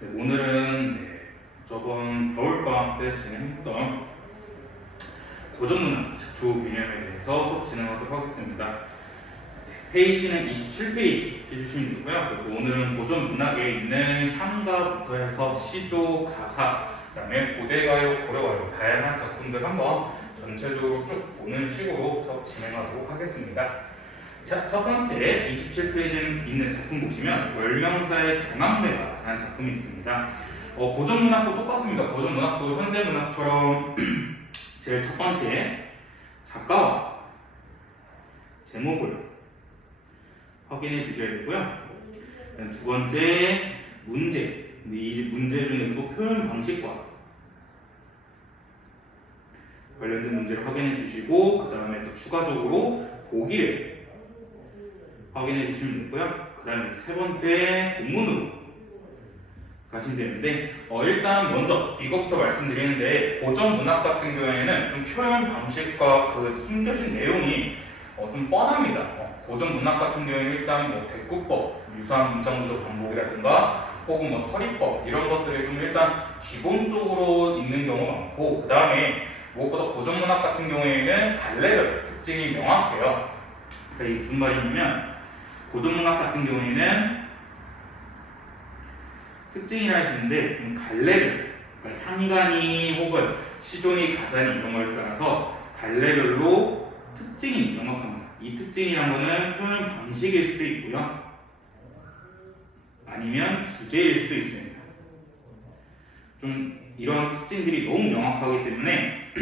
네, 오늘은 저번 겨울방학 때 진행했던 고전문학 기초 개념에 대해서 수업 진행하도록 하겠습니다. 페이지는 27페이지 해주시면 되고요. 그래서 오늘은 고전문학에 있는 향가부터 해서 시조, 가사, 그 다음에 고대가요, 고려가요 다양한 작품들 한번 전체적으로 쭉 보는 식으로 수업 진행하도록 하겠습니다. 자, 첫 번째 27페이지에 있는 작품 보시면 월명사의 제망대가라는 작품이 있습니다. 고전문학도 똑같습니다. 고전문학도 현대문학처럼 제일 첫 번째 작가와 제목을 확인해 주셔야 되고요. 두 번째 문제, 이 문제 중에도 표현 방식과 관련된 문제를 확인해 주시고 그 다음에 또 추가적으로 보기를 확인해 주시면 되고요. 그 다음에 세 번째 본문으로 가시면 되는데 일단 먼저 이것부터 말씀드리는데 고전문학 같은 경우에는 좀 표현 방식과 그 숨겨진 내용이 좀 뻔합니다. 고전문학 같은 경우에는 일단 뭐 대꾸법, 유사한 문장구조 반복이라든가 혹은 뭐 서리법 이런 것들이 좀 일단 기본적으로 있는 경우가 많고 그 다음에 무엇보다 고전문학 같은 경우에는 갈래별 특징이 명확해요. 그러니까 이게 무슨 말이냐면 고전문학 같은 경우에는 특징이라 하시는데 갈래별, 그러니까 향간이 혹은 시종이 가사니 이런 걸 따라서 갈래별로 특징이 명확합니다. 이 특징이란 거는 표현 방식일 수도 있고요. 아니면 주제일 수도 있습니다. 좀 이러한 특징들이 너무 명확하기 때문에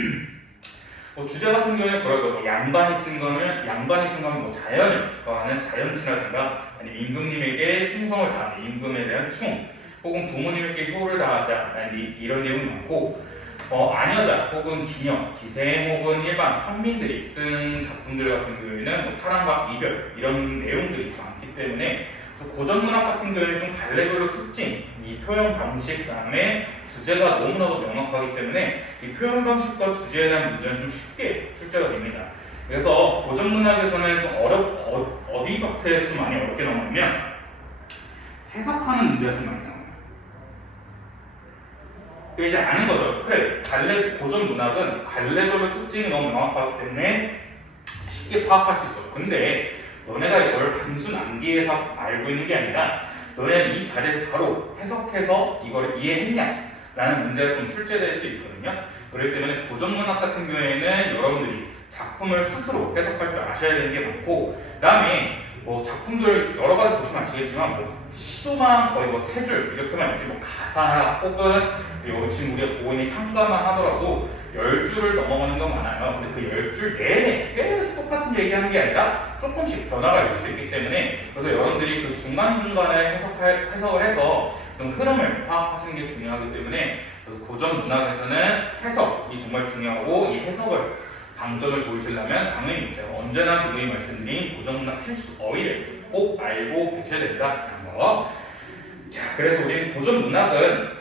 주제 같은 경우에 그러죠. 양반이 쓴 거는 뭐 자연을 좋아하는 자연친화든가 아니면 임금님에게 충성을 다하는 임금에 대한 충 혹은 부모님에게 효를 다하자 이런 내용이 많고 아녀자 혹은 기녀, 기생 혹은 일반 평민들이 쓴 작품들 같은 경우에는 뭐 사랑과 이별 이런 내용들이 많기 때문에 고전문학 같은 경우에는 좀 갈래별로 특징, 이 표현 방식, 그 다음에 주제가 너무나도 명확하기 때문에 이 표현 방식과 주제에 대한 문제는 좀 쉽게 출제가 됩니다. 그래서 고전문학에서는 좀 어디 파트에서 좀 많이 어렵게 나오냐면 해석하는 문제가 좀 많이 나와요. 그러니까 이제 아는 거죠. 그래, 고전문학은 갈래별로 특징이 너무 명확하기 때문에 쉽게 파악할 수 있어. 근데 너네가 이걸 단순 암기해서 알고 있는 게 아니라 너네는 이 자리에서 바로 해석해서 이걸 이해했냐? 라는 문제가 좀 출제될 수 있거든요. 그렇기 때문에 고전문학 같은 경우에는 여러분들이 작품을 스스로 해석할 줄 아셔야 되는 게 많고 그 다음에 뭐 작품들 여러 가지 보시면 아시겠지만 뭐 시도만 거의 뭐 세 줄 이렇게만 있지 뭐 가사 혹은 지금 우리가 보고 있는 향가만 하더라도 10줄을 넘어가는 건 많아요. 근데 그 10줄 내내 계속 똑같은 얘기하는 게 아니라 조금씩 변화가 있을 수 있기 때문에 그래서 여러분들이 그 중간중간에 해석을 해서 좀 흐름을 파악하시는 게 중요하기 때문에 그래서 고전 문학에서는 해석이 정말 중요하고 이 해석을 방점을 보이시려면 당연히 제가 언제나 분명히 말씀드린 고전문학 필수 어휘를 꼭 알고 계셔야 된다는 거. 자, 그래서 우리 고전문학은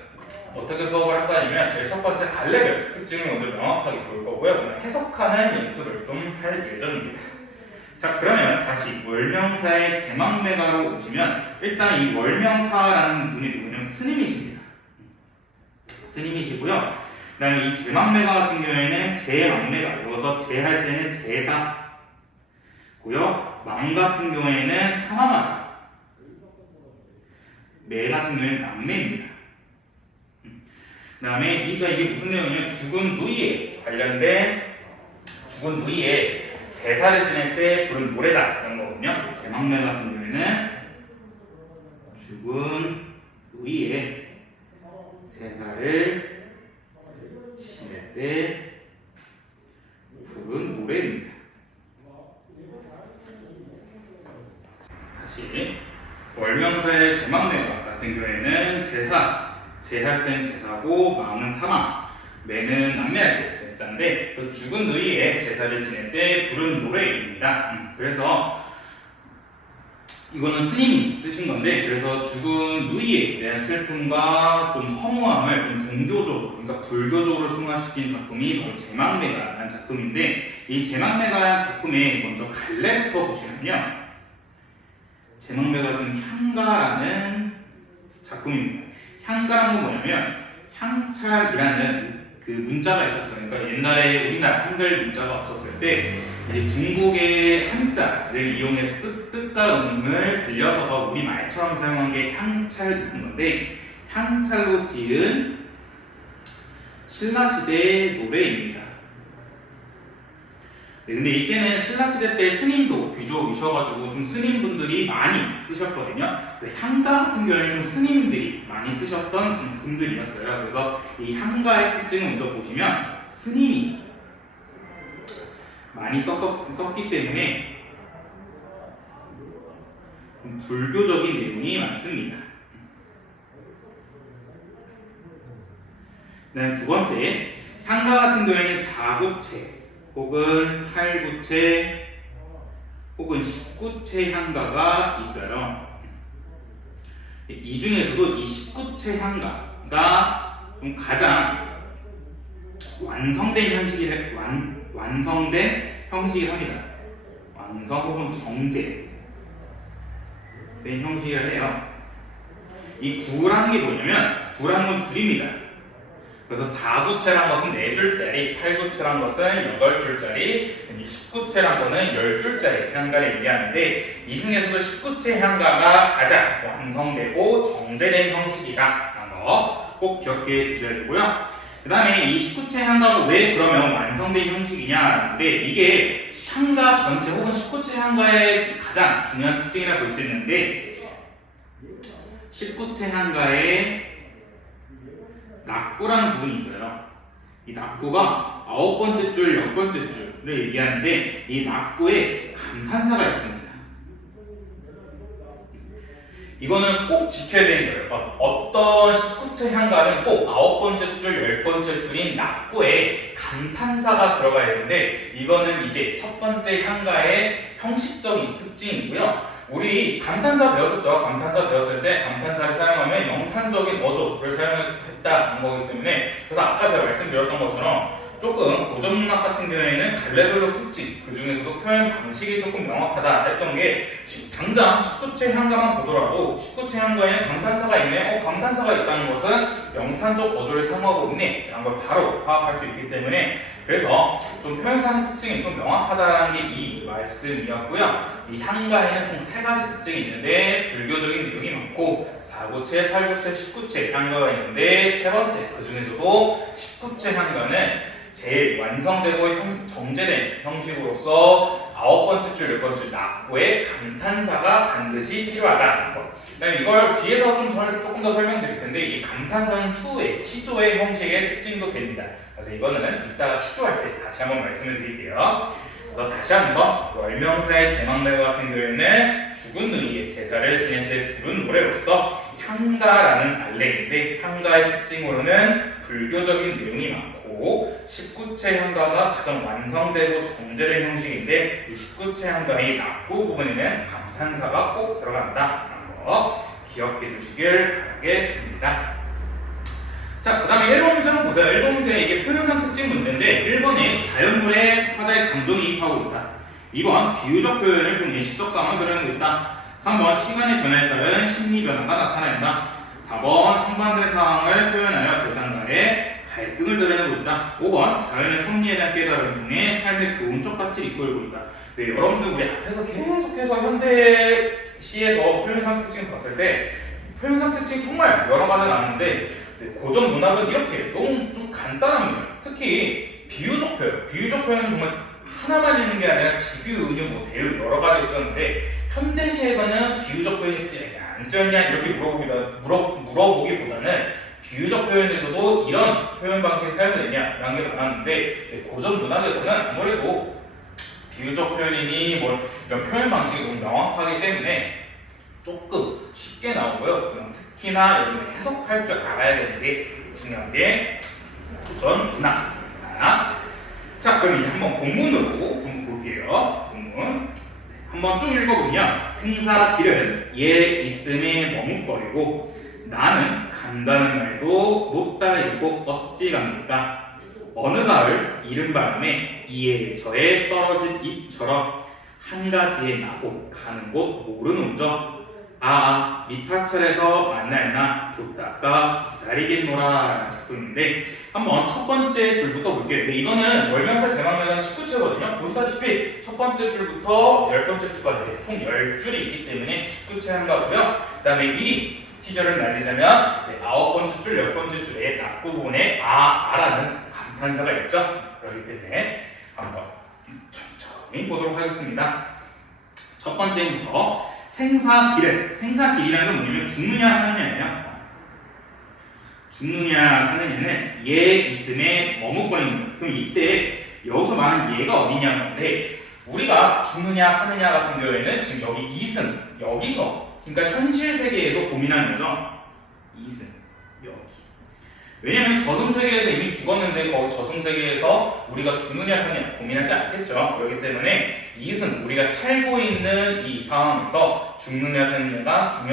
어떻게 수업을 할 거냐면 제일 첫 번째 갈래별 특징을 먼저 명확하게 볼 거고요. 해석하는 연습을 좀 할 예정입니다. 자, 그러면 다시 월명사의 제망대가로 오시면 일단 이 월명사라는 분이 누구냐면 스님이십니다. 스님이시고요. 그 다음에 이 제망매가 같은 경우에는 제망매가 여기서 제할 때는 제사고요. 망 같은 경우에는 사마마다 매 같은 경우에는 남매입니다. 그 다음에 이게 무슨 내용이냐면 죽은 누이에 관련된 죽은 누이에 제사를 지낼 때 부른 노래다 그런 거거든요. 제망매 같은 경우에는 죽은 누이에 제사를 지낼 때 부른 노래입니다. 다시 월명사의 제망매 같은 경우에는 제할 때는 제사고 망은 사망, 매는 남매할 때 자인데 그래서 죽은 누이에 제사를 지낼 때 부른 노래입니다. 그래서 이거는 스님이 쓰신 건데 그래서 죽은 누이에 대한 슬픔과 좀 허무함을 좀 종교적으로 그러니까 불교적으로 승화시킨 작품이 바로 제망매가라는 작품인데 이 제망매가라는 작품의 먼저 갈래부터 보시면요 제망매가 든 향가라는 작품입니다. 향가란 건 뭐냐면 향찰이라는 그 문자가 있었어요. 그러니까 옛날에 우리나라 한글 문자가 없었을 때 이제 중국의 한자를 이용해서 뜻과 음을 빌려서서 우리 말처럼 사용한 게 향찰인 건데 향찰로 지은 신라시대의 노래입니다. 네, 근데 이때는 신라시대 때 스님도 귀족이셔가지고 좀 스님분들이 많이 쓰셨거든요. 그래서 향가 같은 경우에는 좀 스님들이 많이 쓰셨던 작품들이었어요. 그래서 이 향가의 특징을 먼저 보시면 스님이 많이 썼기 때문에 불교적인 내용이 많습니다. 그다음 두 번째, 향가 같은 경우에는 4구체 혹은 8구체 혹은 19채 향가가 있어요. 이 중에서도 이 19채 향가가 좀 가장 완성된 형식을 합니다. 완성 혹은 정제된 형식을 해요. 이 구라는 게 뭐냐면 구라는 건 줄입니다. 그래서 4구체란 것은 4줄짜리, 8구체란 것은 8줄짜리, 19채란 거는 10줄짜리 향가를 얘기하는데 이 중에서도 19채 향가가 가장 완성되고 정제된 형식이다라는 거 꼭 기억해 주셔야 되고요. 그 다음에 이 19채 향가가 왜 그러면 완성된 형식이냐인데 이게 향가 전체 혹은 19채 향가의 가장 중요한 특징이라 볼 수 있는데 19채 향가의 낙구라는 부분이 있어요. 이 낙구가 9번째 줄, 10번째 줄을 얘기하는데 이 낙구에 감탄사가 있습니다. 이거는 꼭 지켜야 되는 거예요. 어떤 19채 향가는 꼭 9번째 줄, 10번째 줄인 낙구에 감탄사가 들어가야 되는데 이거는 이제 첫 번째 향가의 형식적인 특징이고요. 우리 감탄사 배웠었죠. 감탄사 배웠을 때 감탄사를 사용하면 영탄적인 어조를 사용했다는 거기 때문에 그래서 아까 제가 말씀드렸던 것처럼 조금 고전문학 같은 경우에는 갈래별로 특징 그 중에서도 표현 방식이 조금 명확하다 했던 게 당장 19채 향가만 보더라도 19채 향가에는 감탄사가 있네. 감탄사가 있다는 것은 영탄적 어조를 사용하고 있네 라는 걸 바로 파악할 수 있기 때문에 그래서 좀 표현상의 특징이 좀 명확하다는 게 이 말씀이었고요. 이 향가에는 총 3가지 특징이 있는데 불교적인 내용이 많고 4구체, 8구체, 19채 향가가 있는데 세 번째 그 중에서도 19채 향가는 제일 완성되고 정제된 형식으로서 9번째 줄, 10번째 줄 낙구에 감탄사가 반드시 필요하다는 것. 그다음에 이걸 뒤에서 조금 더 설명드릴 텐데 이 감탄사는 추후에 시조의 형식의 특징도 됩니다. 그래서 이거는 이따가 시조할 때 다시 한번 말씀을 드릴게요. 그래서 다시 한번 월명사의 제망대가 같은 경우에는 죽은 의의 제사를 지낼 때 부른 노래로서 향가라는 알레인데 향가의 특징으로는 불교적인 내용이 많고 19채 향가가 가장 완성되고 정제된 형식인데 이 19채 향가의 낙구 부분에는 감탄사가 꼭 들어간다는 거 기억해 두시길 바라겠습니다. 자, 그 다음에 1번 문제 한번 보세요. 1번 문제 이게 표현상 특징 문제인데 1번에 자연물에 화자의 감정이 입하고 있다. 2번 비유적 표현을 통해 시적 상황을 그려내고 있다. 3번 시간의 변화에 따른 심리 변화가 나타난다. 4번 상반된 상황을 표현하여 대상과의 갈등을 드러내고 있다. 5번 자연의 섭리에 대한 깨달음을 통해 삶의 교훈적 가치를 이끌고 있다. 네, 여러분들 우리 앞에서 계속해서 현대시에서 표현상 특징을 봤을 때 표현상 특징 정말 여러 가지 나왔는데 고전 문학은 이렇게 너무 좀 간단합니다. 특히 비유적 표현. 비유적 표현은 정말 하나만 있는 게 아니라 직유, 은유, 대유 여러 가지 있었는데 현대시에서는 비유적 표현이 쓰였냐 안 쓰였냐 이렇게 물어보기보다는 비유적 표현에서도 이런 표현 방식이 사용되냐라는 게 많았는데 고전 문학에서는 아무래도 비유적 표현이니 이런 표현 방식이 너무 명확하기 때문에 조금 쉽게 나오고요. 특히나 여러분 해석할 줄 알아야 되는 게 중요한 게 고전 문학입니다. 자, 그럼 이제 한번 본문으로 한번 볼게요. 본문 한번 쭉 읽어보면 생사길은 얘 있음에 머뭇거리고 나는 간다는 말도 못 따르고 어찌 갑니까? 어느 가을 이른 바람에 이에 저에 떨어진 잎처럼 한 가지에 나고 가는 곳 모르는저 밑하철에서 만날나 뒀다가 기다리겠노라 라는 작품인데 한번 첫 번째 줄부터 볼게요. 근데 이거는 월명사 제망매는 19채거든요. 보시다시피 첫 번째 줄부터 10번째 줄까지 총 10줄이 있기 때문에 19채 한다고요. 그 다음에 미리 티저를 날리자면 9번째 줄, 10번째 줄에 앞부분에 아라는 감탄사가 있죠. 그렇기 때문에 한번 천천히 보도록 하겠습니다. 첫 번째부터 생사길이라는 건 뭐냐면 죽느냐 사느냐예요. 죽느냐 사느냐는 얘 있음에 머뭇거리는 거예요. 그럼 이때 여기서 말하는 얘가 어디냐는 건데 우리가 죽느냐 사느냐 같은 경우에는 지금 여기 이승 여기서 그러니까 현실 세계에서 고민하는 거죠. 이승 여기. 왜냐면 저승세계에서 이미 죽었는데 거기 저승세계에서 우리가 죽느냐 사느냐 고민하지 않겠죠. 그렇기 때문에 이것은 우리가 살고 있는 이 상황에서 죽느냐 사느냐가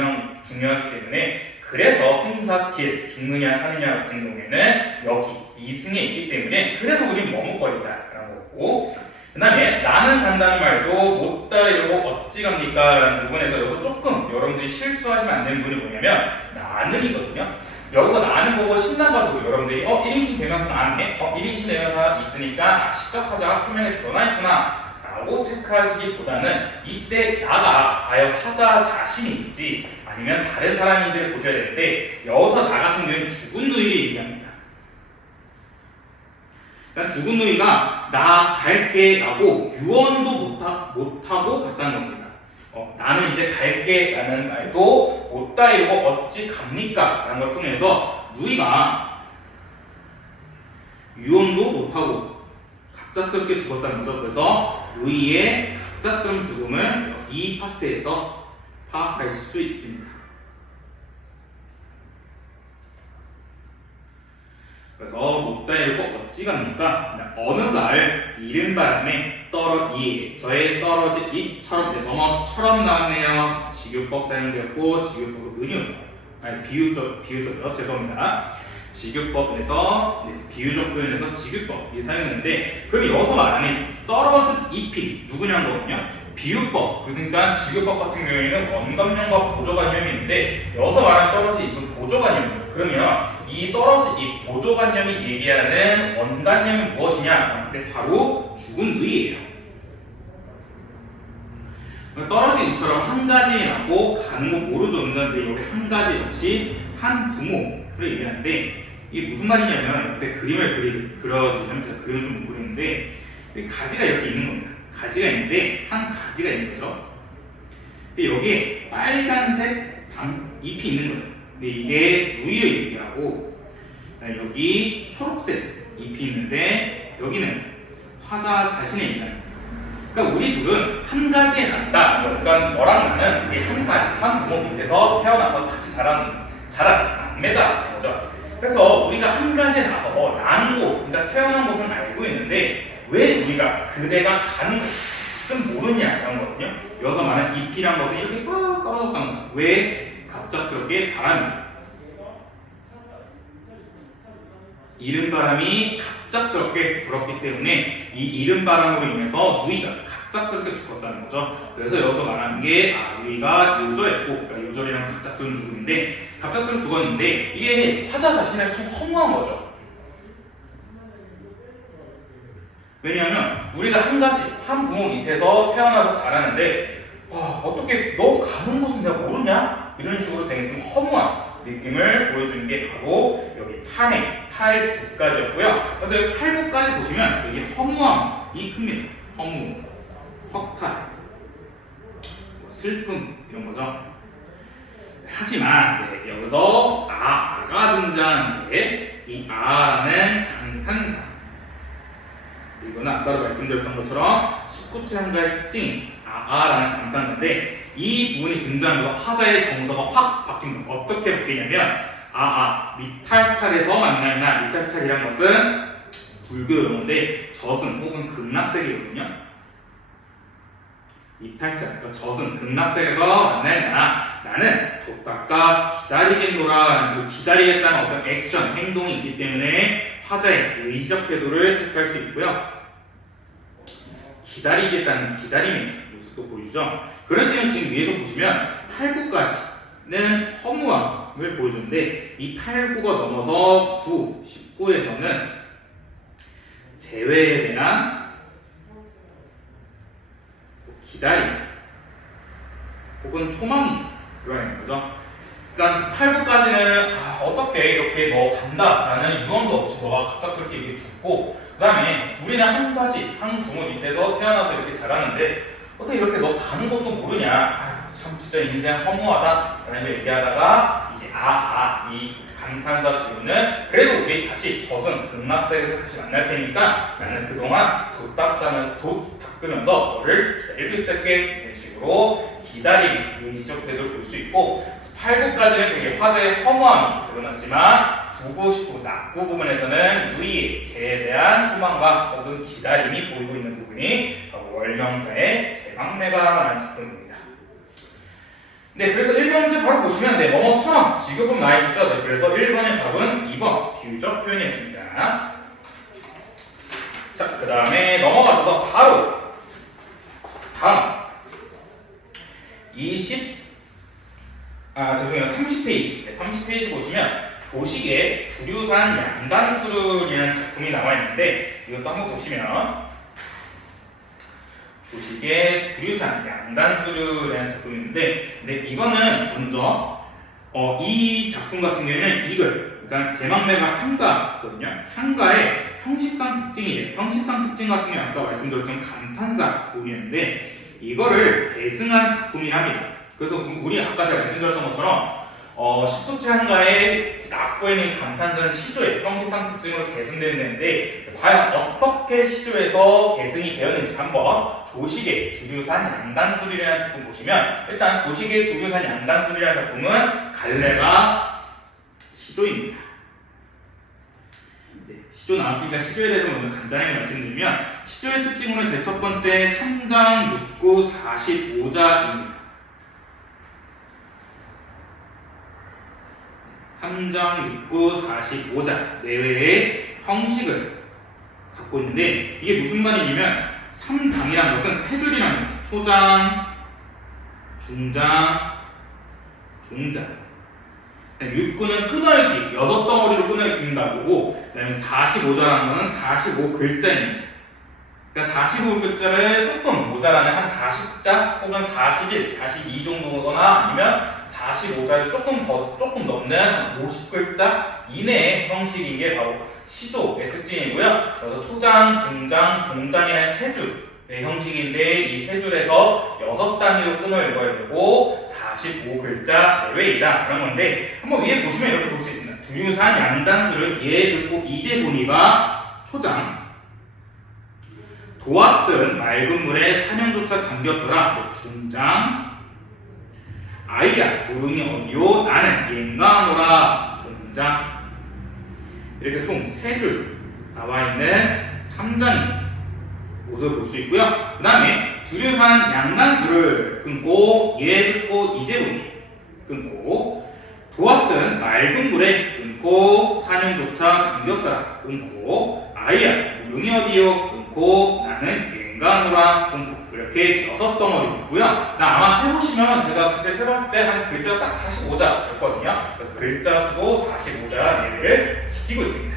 중요하기 때문에 그래서 생사길 죽느냐 사느냐 같은 경우에는 여기 이승에 있기 때문에 그래서 우리는 머뭇거린다라는 거고 그 다음에 나는 간다는 말도 못다 이러고 어찌 갑니까? 라는 부분에서 여기서 조금 여러분들이 실수하시면 안 되는 부분이 뭐냐면 나는이거든요. 여기서 나는 보고 신나가지고 여러분들이 1인칭 대명사 나왔네? 1인칭 대명사 있으니까 시작하자가 화면에 드러나 있구나 라고 체크하시기보다는 이때 나가 과연 화자 자신이 있지 아니면 다른 사람인지를 보셔야 되는데 여기서 나 같은 경우는 죽은 누이를 얘기합니다. 그러니까 죽은 누이가 나 갈게 라고 유언도 못하고 갔다는 겁니다. 나는 이제 갈게 라는 말도 못다 이러고 어찌 갑니까? 라는 걸 통해서 누이가 유언도 못하고 갑작스럽게 죽었다는 거죠. 그래서 누이의 갑작스러운 죽음을 이 파트에서 파악할 수 있습니다. 그래서 못다 이러고 어찌 갑니까? 어느 날 이른 바람에 저의 떨어진 잎처럼 너머처럼 나왔네요. 직유법 사용되었고 직유법은 비유적이요. 죄송합니다. 직유법에서 비유적 표현에서 직유법이 사용했는데 그럼 여기서 말하는 떨어진 잎이 누구냐는 거거든요. 비유법 그러니까 직유법 같은 경우에는 원관념과 보조관념이 있는데 여기서 말하는 떨어진 잎은 보조관념이에요. 그러면 이 떨어진 잎 보조관념이 얘기하는 원관념은 무엇이냐? 근데 바로 죽은 누이예요. 떨어진 잎처럼 한 가지라고 가는 거 모르죠. 근데 여기 한 가지 역시 한 부모를 얘기하는데 이게 무슨 말이냐면 옆에 그림을 그려주시면 제가 그림을 좀 못 그리는데 가지가 이렇게 있는 겁니다. 가지가 있는데 한 가지가 있는 거죠. 근데 여기에 빨간색 잎이 있는 거예요. 근데 이게 누이를 얘기하고 여기 초록색 잎이 있는데 여기는 화자 자신의 얘기하는 거예요. 그러니까 우리 둘은 한 가지에 난다. 그러니까 너랑 나는 우리 한 가지 한 부모 밑에서 태어나서 같이 자란 남매다. 거죠. 그래서 우리가 한 가지에 나서 난 곳, 그러니까 태어난 곳은 알고 있는데 왜 우리가 그대가 가는 곳은 모르냐라는 거거든요. 여기서 말하는 잎이란 것은 이렇게 빡 떨어졌다는 거예요. 왜 갑작스럽게 바람이 이른 바람이 갑작스럽게 불었기 때문에 이 이른 바람으로 인해서 누이가 갑작스럽게 죽었다는 거죠. 그래서 여기서 말하는 게 누이가 요절했고 그러니까 요절이란 갑작스러운 죽음인데 갑작스러운 죽었는데 이게 화자 자신을 참 허무한 거죠. 왜냐하면 우리가 한 가지 한 부모 밑에서 태어나서 자라는데 어떻게 너 가는 곳은 내가 모르냐? 이런 식으로 되게 좀 허무한 느낌을 보여주는 게 바로 여기 탈구까지였고요. 그래서 여기 탈구까지 보시면 여기 허무함이 큽니다. 허무, 허탈, 슬픔 이런 거죠. 하지만 여기서 아가 등장하는데 이 아라는 감탄사 이거는 아까도 말씀드렸던 것처럼 19채 한가의 특징이 아라는 감탄사인데 이 부분이 등장하면서 화자의 정서가 확 바뀝니다. 어떻게 바뀌냐면 미탈찰에서 만날나 미탈찰이란 것은 불교 용어인데 저승 혹은 극락세계거든요. 미탈찰, 그러니까 저승 극락세계에서 만날나 나는 뒀다가 기다리겠노라 식으로 기다리겠다는 어떤 액션, 행동이 있기 때문에 화자의 의지적 태도를 체크할 수 있고요. 기다리겠다는 기다림이 모습도 보여주죠. 그럴 때는 지금 위에서 보시면 8, 9까지는 허무함을 보여주는데 이 8, 9가 넘어서 9, 19에서는 재회에 대한 기다림 혹은 소망이 들어가 있는 거죠. 그러니까 8, 9까지는 어떻게 이렇게 너 간다라는 유언도 없이 너가 갑작스럽게 이렇게 죽고 그 다음에 우리는 한 부모 밑에서 태어나서 이렇게 자라는데 어떻게 이렇게 너 가는 것도 모르냐, 참 진짜 인생 허무하다 라는 걸 얘기하다가 이제 이 감탄사 뒤로는 그래도 우리 다시 저승 극락세계에서 다시 만날 테니까 나는 그동안 돛 닦으면서 너를 기다리고 있을게, 이런 식으로 기다림이 의지적 태도를 볼 수 있고 8, 9까지는 되게 화제의 허무함이 드러났지만 9, 10, 19 낙구 부분에서는 누이의 재에 대한 소망과 혹은 기다림이 보이고 있는 부분이 바로 월명사의 제망내가라는 작품입니다. 네, 그래서 1번 문제 바로 보시면 뭐뭐처럼 지급은 나와 있었죠. 네, 그래서 1번의 답은 2번 비유적 표현이었습니다. 자, 그 다음에 넘어가서 바로 다음 30페이지. 네, 30페이지 보시면 조식의 두류산 양단수를이라는 작품이 나와 있는데 이것도 한번 보시면 조식의 두류산 양단수를이라는 작품이 있는데 이거는 먼저 이 작품 같은 경우에는 이글, 그러니까 제망매가 한가거든요. 한가의 형식상 특징이에요. 형식상 특징 같은 경우는 아까 말씀드렸던 감탄사 부분이었는데 이거를 계승한 작품이랍니다. 그래서 우리 아까 제가 말씀드렸던 것처럼 19체 한가의 낙구에 있는 감탄사는 시조의 형식상 특징으로 계승되는데 과연 어떻게 시조에서 계승이 되었는지 한번 조식의 두류산 양단술이라는 작품 보시면 일단 조식의 두류산 양단술이라는 작품은 갈래가 시조입니다. 네, 시조 나왔으니까 시조에 대해서 먼저 간단하게 말씀드리면 시조의 특징으로 제일 첫 번째 3장 6구 45자입니다. 3장 6구 45자 내외의 형식을 갖고 있는데 이게 무슨 말이냐면 3장이라는 것은 세 줄이라는 겁니다. 초장, 중장, 종장. 6구는 끊어읽기, 6덩어리로 끊어읽는다고 보고 그 다음에 45자라는 것은 45글자입니다. 그러니까 45글자를 조금 모자라는 한 40자 혹은 41, 42 정도거나 아니면 45자를 조금 넘는 50글자 이내의 형식인 게 바로 시조의 특징이고요. 그래서 초장, 중장, 종장이라는 세 줄의 형식인데 이 세 줄에서 6단위로 끊어 읽어야 되고 45글자 내외이다 그런 건데 한번 위에 보시면 이렇게 볼 수 있습니다. 두유산 양단수를 예 듣고 이제 보니가 초장, 도왔든 맑은 물에 4년조차 잠겼더라 중장, 아이야 무릉이 어디요 나는 옌가노라 종장. 이렇게 총 3줄 나와 있는 3장의 모습을 볼 수 있고요. 그 다음에 두류산 양단수를 끊고 예 듣고 이제 보니 끊고 도왔든 맑은 물에 끊고 4년조차 잠겼어라 끊고 아이야 무릉이 어디요 끊고 나는 옌가노라 끊고 이렇게 6덩어리 있고요. 아마 세보시면 제가 그때 세봤을 때 한 글자가 딱 45자였거든요. 그래서 글자 수도 45자 내외를 지키고 있습니다.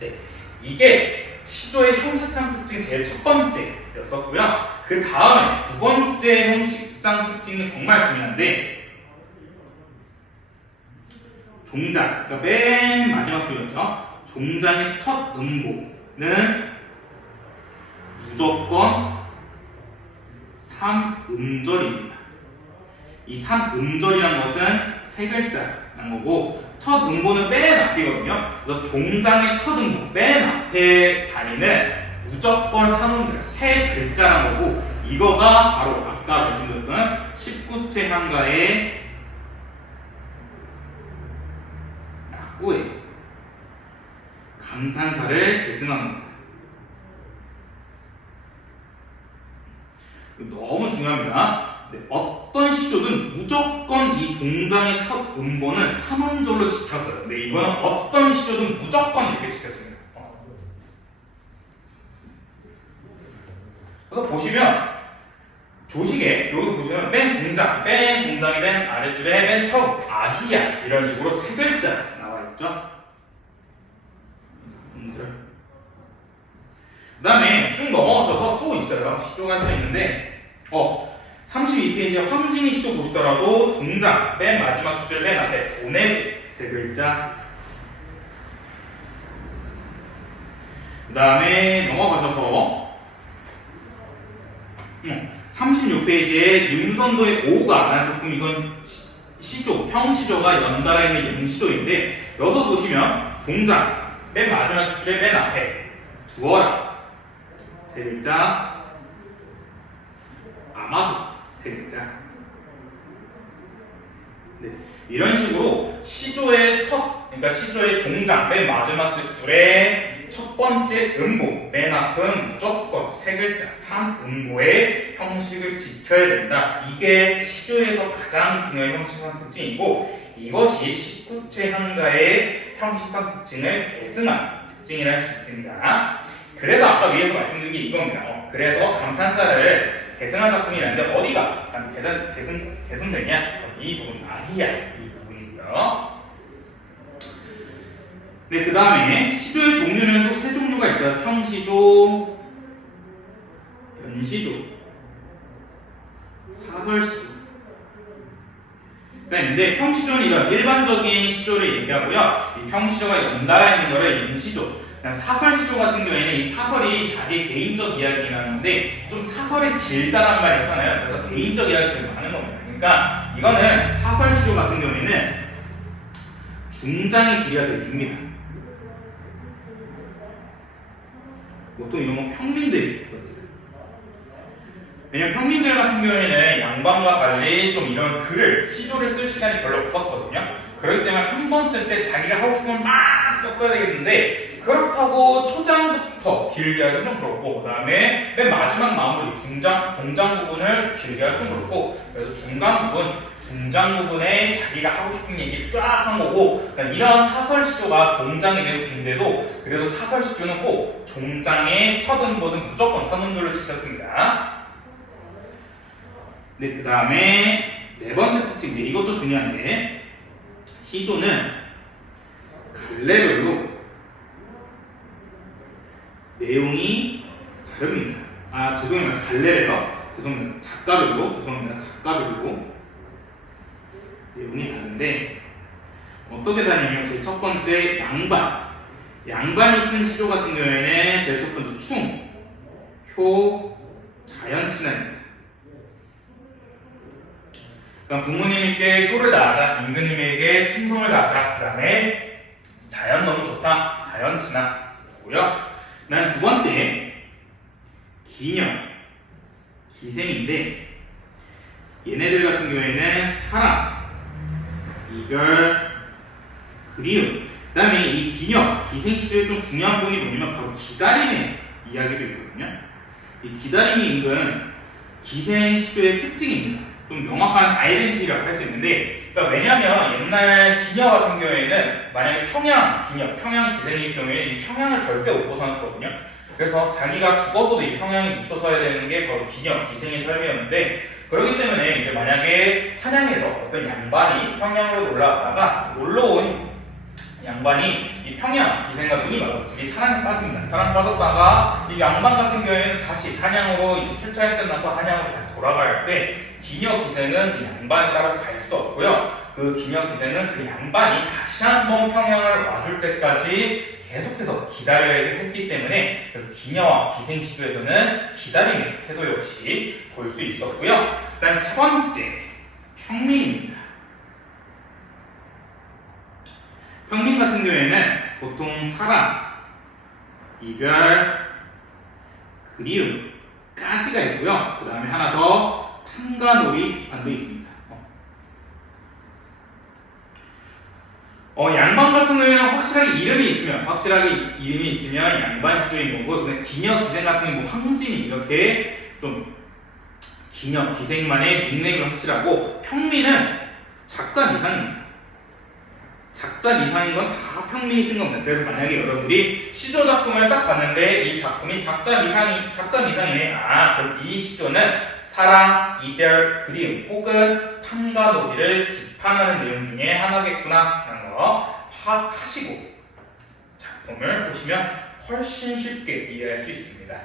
네, 이게 시조의 형식상 특징 제일 첫 번째였었고요. 그 다음에 두 번째 형식상 특징이 정말 중요한데 종장, 그러니까 맨 마지막 줄이었죠. 종장의 첫 음보는 무조건 3음절입니다. 이 3음절이라는 것은 세 글자라는 거고 첫 음보는 맨 앞이거든요. 그래서 종장의 첫 음보 맨 앞에 단위는 무조건 3음절 세 글자라는 거고 이거가 바로 아까 말씀드렸던 19체 한가의 낙구의 감탄사를 계승한 겁니다. 너무 중요합니다. 네, 어떤 시조든 무조건 이 종장의 첫 음보는 3음절로 지켰어요. 근데 이거는 어떤 시조든 무조건 이렇게 지켰습니다. 그래서 보시면 조식에 여기도 보시면 맨 종장이 맨 아랫줄에 맨 처음 아히야 이런 식으로 세 글자 나와 있죠. 그 다음에 쭉 넘어가셔서 또 있어요. 시조가 또 있는데 32페이지에 황진이 시조 보시더라도 종장 맨 마지막 두 줄 맨 앞에 보내 세 글자. 그 다음에 넘어가셔서 36페이지에 윤선도의 오가라는 작품, 이건 시조, 평시조가 연달아 있는 연시조인데 여기서 보시면 종장 맨 마지막 두 줄의 맨 앞에 두어라 세 글자, 아마도 세 글자. 네, 이런 식으로 시조의 그러니까 시조의 종장 맨 마지막 줄에 첫 번째 음보, 맨 앞은 무조건 세 글자, 3음보의 형식을 지켜야 된다. 이게 시조에서 가장 중요한 형식상 특징이고, 이것이 십구체 한가의 형식상 특징을 계승한 특징이라 할 수 있습니다. 그래서 아까 위에서 말씀드린 게 이겁니다. 그래서 감탄사를 계승한 작품이라는데 어디가 계승되냐? 이 부분, 아히야 이 부분이고요. 네, 그 다음에 시조의 종류는 또 세 종류가 있어요. 평시조, 연시조, 사설시조. 가 있는데 평시조는 이런 일반적인 시조를 얘기하고요. 이 평시조가 연달아 있는 거를 연시조. 사설시조 같은 경우에는 이 사설이 자기 개인적 이야기라는데 좀 사설이 길다란 말이 있잖아요. 그래서 개인적 이야기가 되게 많은 겁니다. 그러니까 이거는 사설시조 같은 경우에는 중장의 길이가 되게 깁니다. 보통 이런 건 평민들이 썼어요. 왜냐면 평민들 같은 경우에는 양반과 달리 좀 이런 글을, 시조를 쓸 시간이 별로 없었거든요. 그렇기 때문에 한 번 쓸 때 자기가 하고 싶은 걸 막 썼어야 되겠는데, 그렇다고 초장부터 길게 하기는 좀 그렇고, 그 다음에 맨 마지막 마무리 종장 부분을 길게 하기 좀 그렇고, 그래서 중간 부분, 중장 부분에 자기가 하고 싶은 얘기를 쫙 한 거고, 이런 사설 시조가 종장이 매우 긴데도 그래도 사설 시조는 꼭 종장의 첫 음보는 무조건 선음절로 지켰습니다. 네, 그 다음에 네 번째 특징, 이것도 중요한데, 시조는 갈래별로 내용이 다릅니다. 죄송합니다. 갈래래요. 죄송합니다. 작가별로 내용이 다른데 어떻게 다르냐면 제일 첫 번째 양반이 쓴 시조 같은 경우에는 제일 첫 번째 충, 효, 자연친화입니다. 그러니까 부모님께 효를 다하자, 임금님에게 충성을 다하자, 그 다음에 자연 너무 좋다, 자연친화고요. 난 두 번째 기녀, 기생인데 얘네들 같은 경우에는 사랑, 이별, 그리움. 그 다음에 이 기녀, 기생 시조의 좀 중요한 부분이 뭐냐면 바로 기다림의 이야기도 있거든요. 이 기다림이 은근 기생 시조의 특징입니다. 좀 명확한 아이덴티티라고 할 수 있는데, 그러니까 왜냐면 옛날 기녀 같은 경우에는 만약에 평양 기생일 경우에 이 평양을 절대 못 벗어났거든요. 그래서 자기가 죽어서도 이 평양에 묻혀서야 되는 게 바로 기녀, 기생의 삶이었는데, 그렇기 때문에 이제 만약에 한양에서 어떤 양반이 평양으로 올라왔다가 놀러온 양반이 이 평양 기생과 눈이 맞아서 둘이 사랑에 빠집니다. 사랑 빠졌다가 이 양반 같은 경우에는 다시 한양으로 이제 출장이 끝나서 한양으로 다시 돌아가야 할 때 기녀 기생은 이 양반에 따라서 갈 수 없고요. 그 기녀 기생은 그 양반이 다시 한번 평양을 와줄 때까지 계속해서 기다려야 했기 때문에, 그래서 기녀와 기생 시조에서는 기다림의 태도 역시 볼 수 있었고요. 그다음 세 번째 평민입니다. 평민 같은 경우에는 보통 사랑, 이별, 그리움까지가 있고요. 그 다음에 하나 더 탕가놀이 반도 있습니다. 양반 같은 경우에는 확실하게 이름이 있으면 양반 시조인 거고, 근데 기녀, 기생 같은 경우는 뭐 황진이 이렇게 좀 기녀, 기생만의 닉네임이 확실하고, 평민은 작자 미상입니다. 작자 미상인 건 다 평민이 쓴 겁니다. 그래서 만약에 여러분들이 시조 작품을 딱 봤는데 이 작품이 작자 미상이네. 그럼 이 시조는 사랑, 이별, 그리움 혹은 탐과 노비를 비판하는 내용 중에 하나겠구나 라는 거 파악하시고 작품을 보시면 훨씬 쉽게 이해할 수 있습니다.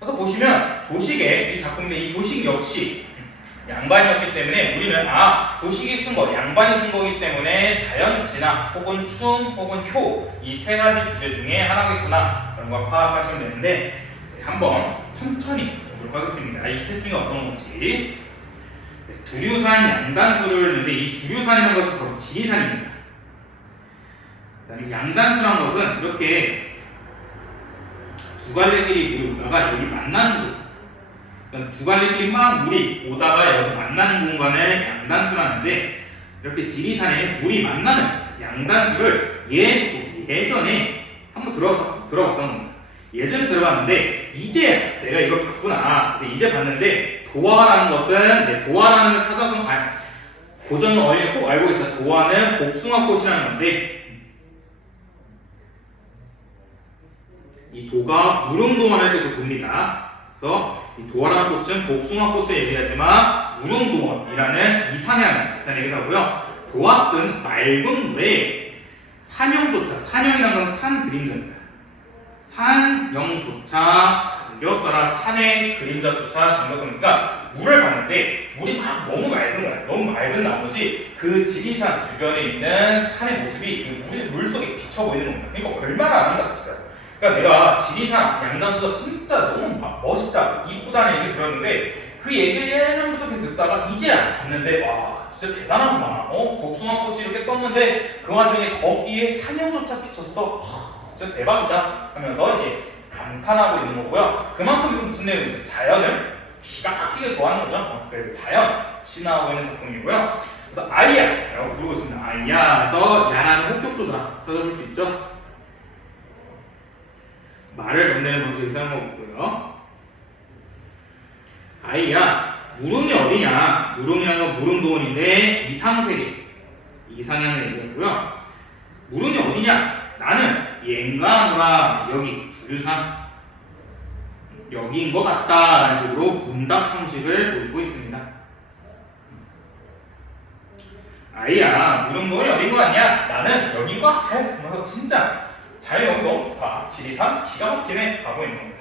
그래서 보시면 조식의 이 작품인데 이 조식 역시 양반이었기 때문에 우리는 조식이 쓴 거, 양반이 쓴 거기 때문에 자연, 진화 혹은 충 혹은 효 이 세 가지 주제 중에 하나겠구나 그런 걸 파악하시면 되는데 한번 천천히 보도록 하겠습니다. 이 셋 중에 어떤 건지. 두류산 양단수를 했는데 이 두류산이라는 것은 바로 지리산입니다. 그다음에 양단수란 것은 이렇게 두 갈래길이 물이 오다가 여기 만나는 곳. 그러니까 두 갈래길이 막 물이 오다가 여기서 만나는 공간을 양단수라는데 이렇게 지리산에 물이 만나는 양단수를 예전에 한번 들어봤던 겁니다. 예전에 들어봤는데 이제 내가 이걸 봤구나. 그래서 이제 봤는데 도화라는 것은 도화라는 사자성 고전을 꼭 알고 있어요. 도화는 복숭아꽃이라는 건데 이 도가 무릉도원할 때 그 도입니다. 그래서 이 도화라는 꽃은 복숭아꽃을 얘기하지만 무릉도원이라는 이상향을 일단 얘기하고요. 도화뜬 맑은 물에 산영조차, 산영이라는 건 산 그림자입니다. 산영조차 잠겼어라. 산의 그림자조차 잠겼으니까 물을 봤는데 물이 막 너무 맑은 거야. 너무 맑은 나머지 그 지리산 주변에 있는 산의 모습이 물 속에 비쳐 보이는 겁니다. 그러니까 얼마나 아름답겠어요. 그러니까 내가 지리산 양단수가 진짜 너무 멋있다, 이쁘다는 얘기 들었는데 그 얘기를 예전부터 듣다가 이제 봤는데 와 진짜 대단하구나. 복숭아꽃이 이렇게 떴는데 그 와중에 거기에 산영조차 비쳤어. 진짜 대박이다 하면서 이제 감탄하고 있는 거고요. 그만큼 이건 무슨 내용이 있어요? 자연을 기가 막히게 좋아하는 거죠. 그래서 자연 친화하고 있는 작품이고요. 그래서 아이야라고 부르고 있습니다. 아이야. 그래서 야라는 목격조사 찾아볼 수 있죠. 말을 건네는 방식을 사용하고 있고요. 아이야, 무릉이 어디냐? 무릉이라는 건 무릉도원인데 이상세계, 이상향을 얘기하고요. 무릉이 어디냐? 나는 옌가노라 여기 두류산 여기인 것 같다 라는 식으로 문답 형식을 보여주고 있습니다. 아이야, 무릉도원이 어딘 것 같냐? 나는 여기인 것 같아. 그래서 진짜 자연 여기 너무 좋다. 지리산 기가 막히네 하고 있는 겁니다.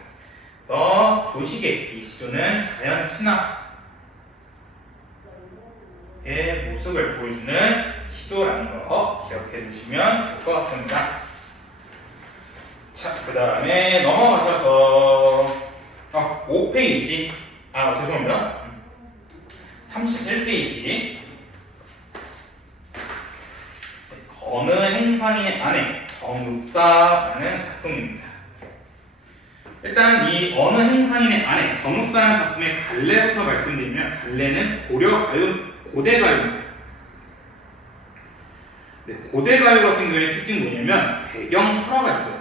그래서 조식의 이 시조는 자연 친화의 모습을 보여주는 시조라는 거 기억해 주시면 좋을 것 같습니다. 자, 그 다음에 넘어가셔서 5페이지 죄송합니다. 31페이지 어느 행상의 아내 정읍사라는 작품입니다. 일단 이 어느 행상인의 아내 정읍사라는 작품의 갈래부터 말씀드리면 갈래는 고대가요입니다. 고대가요 같은 경우에 특징이 뭐냐면 배경 설화가 있어요.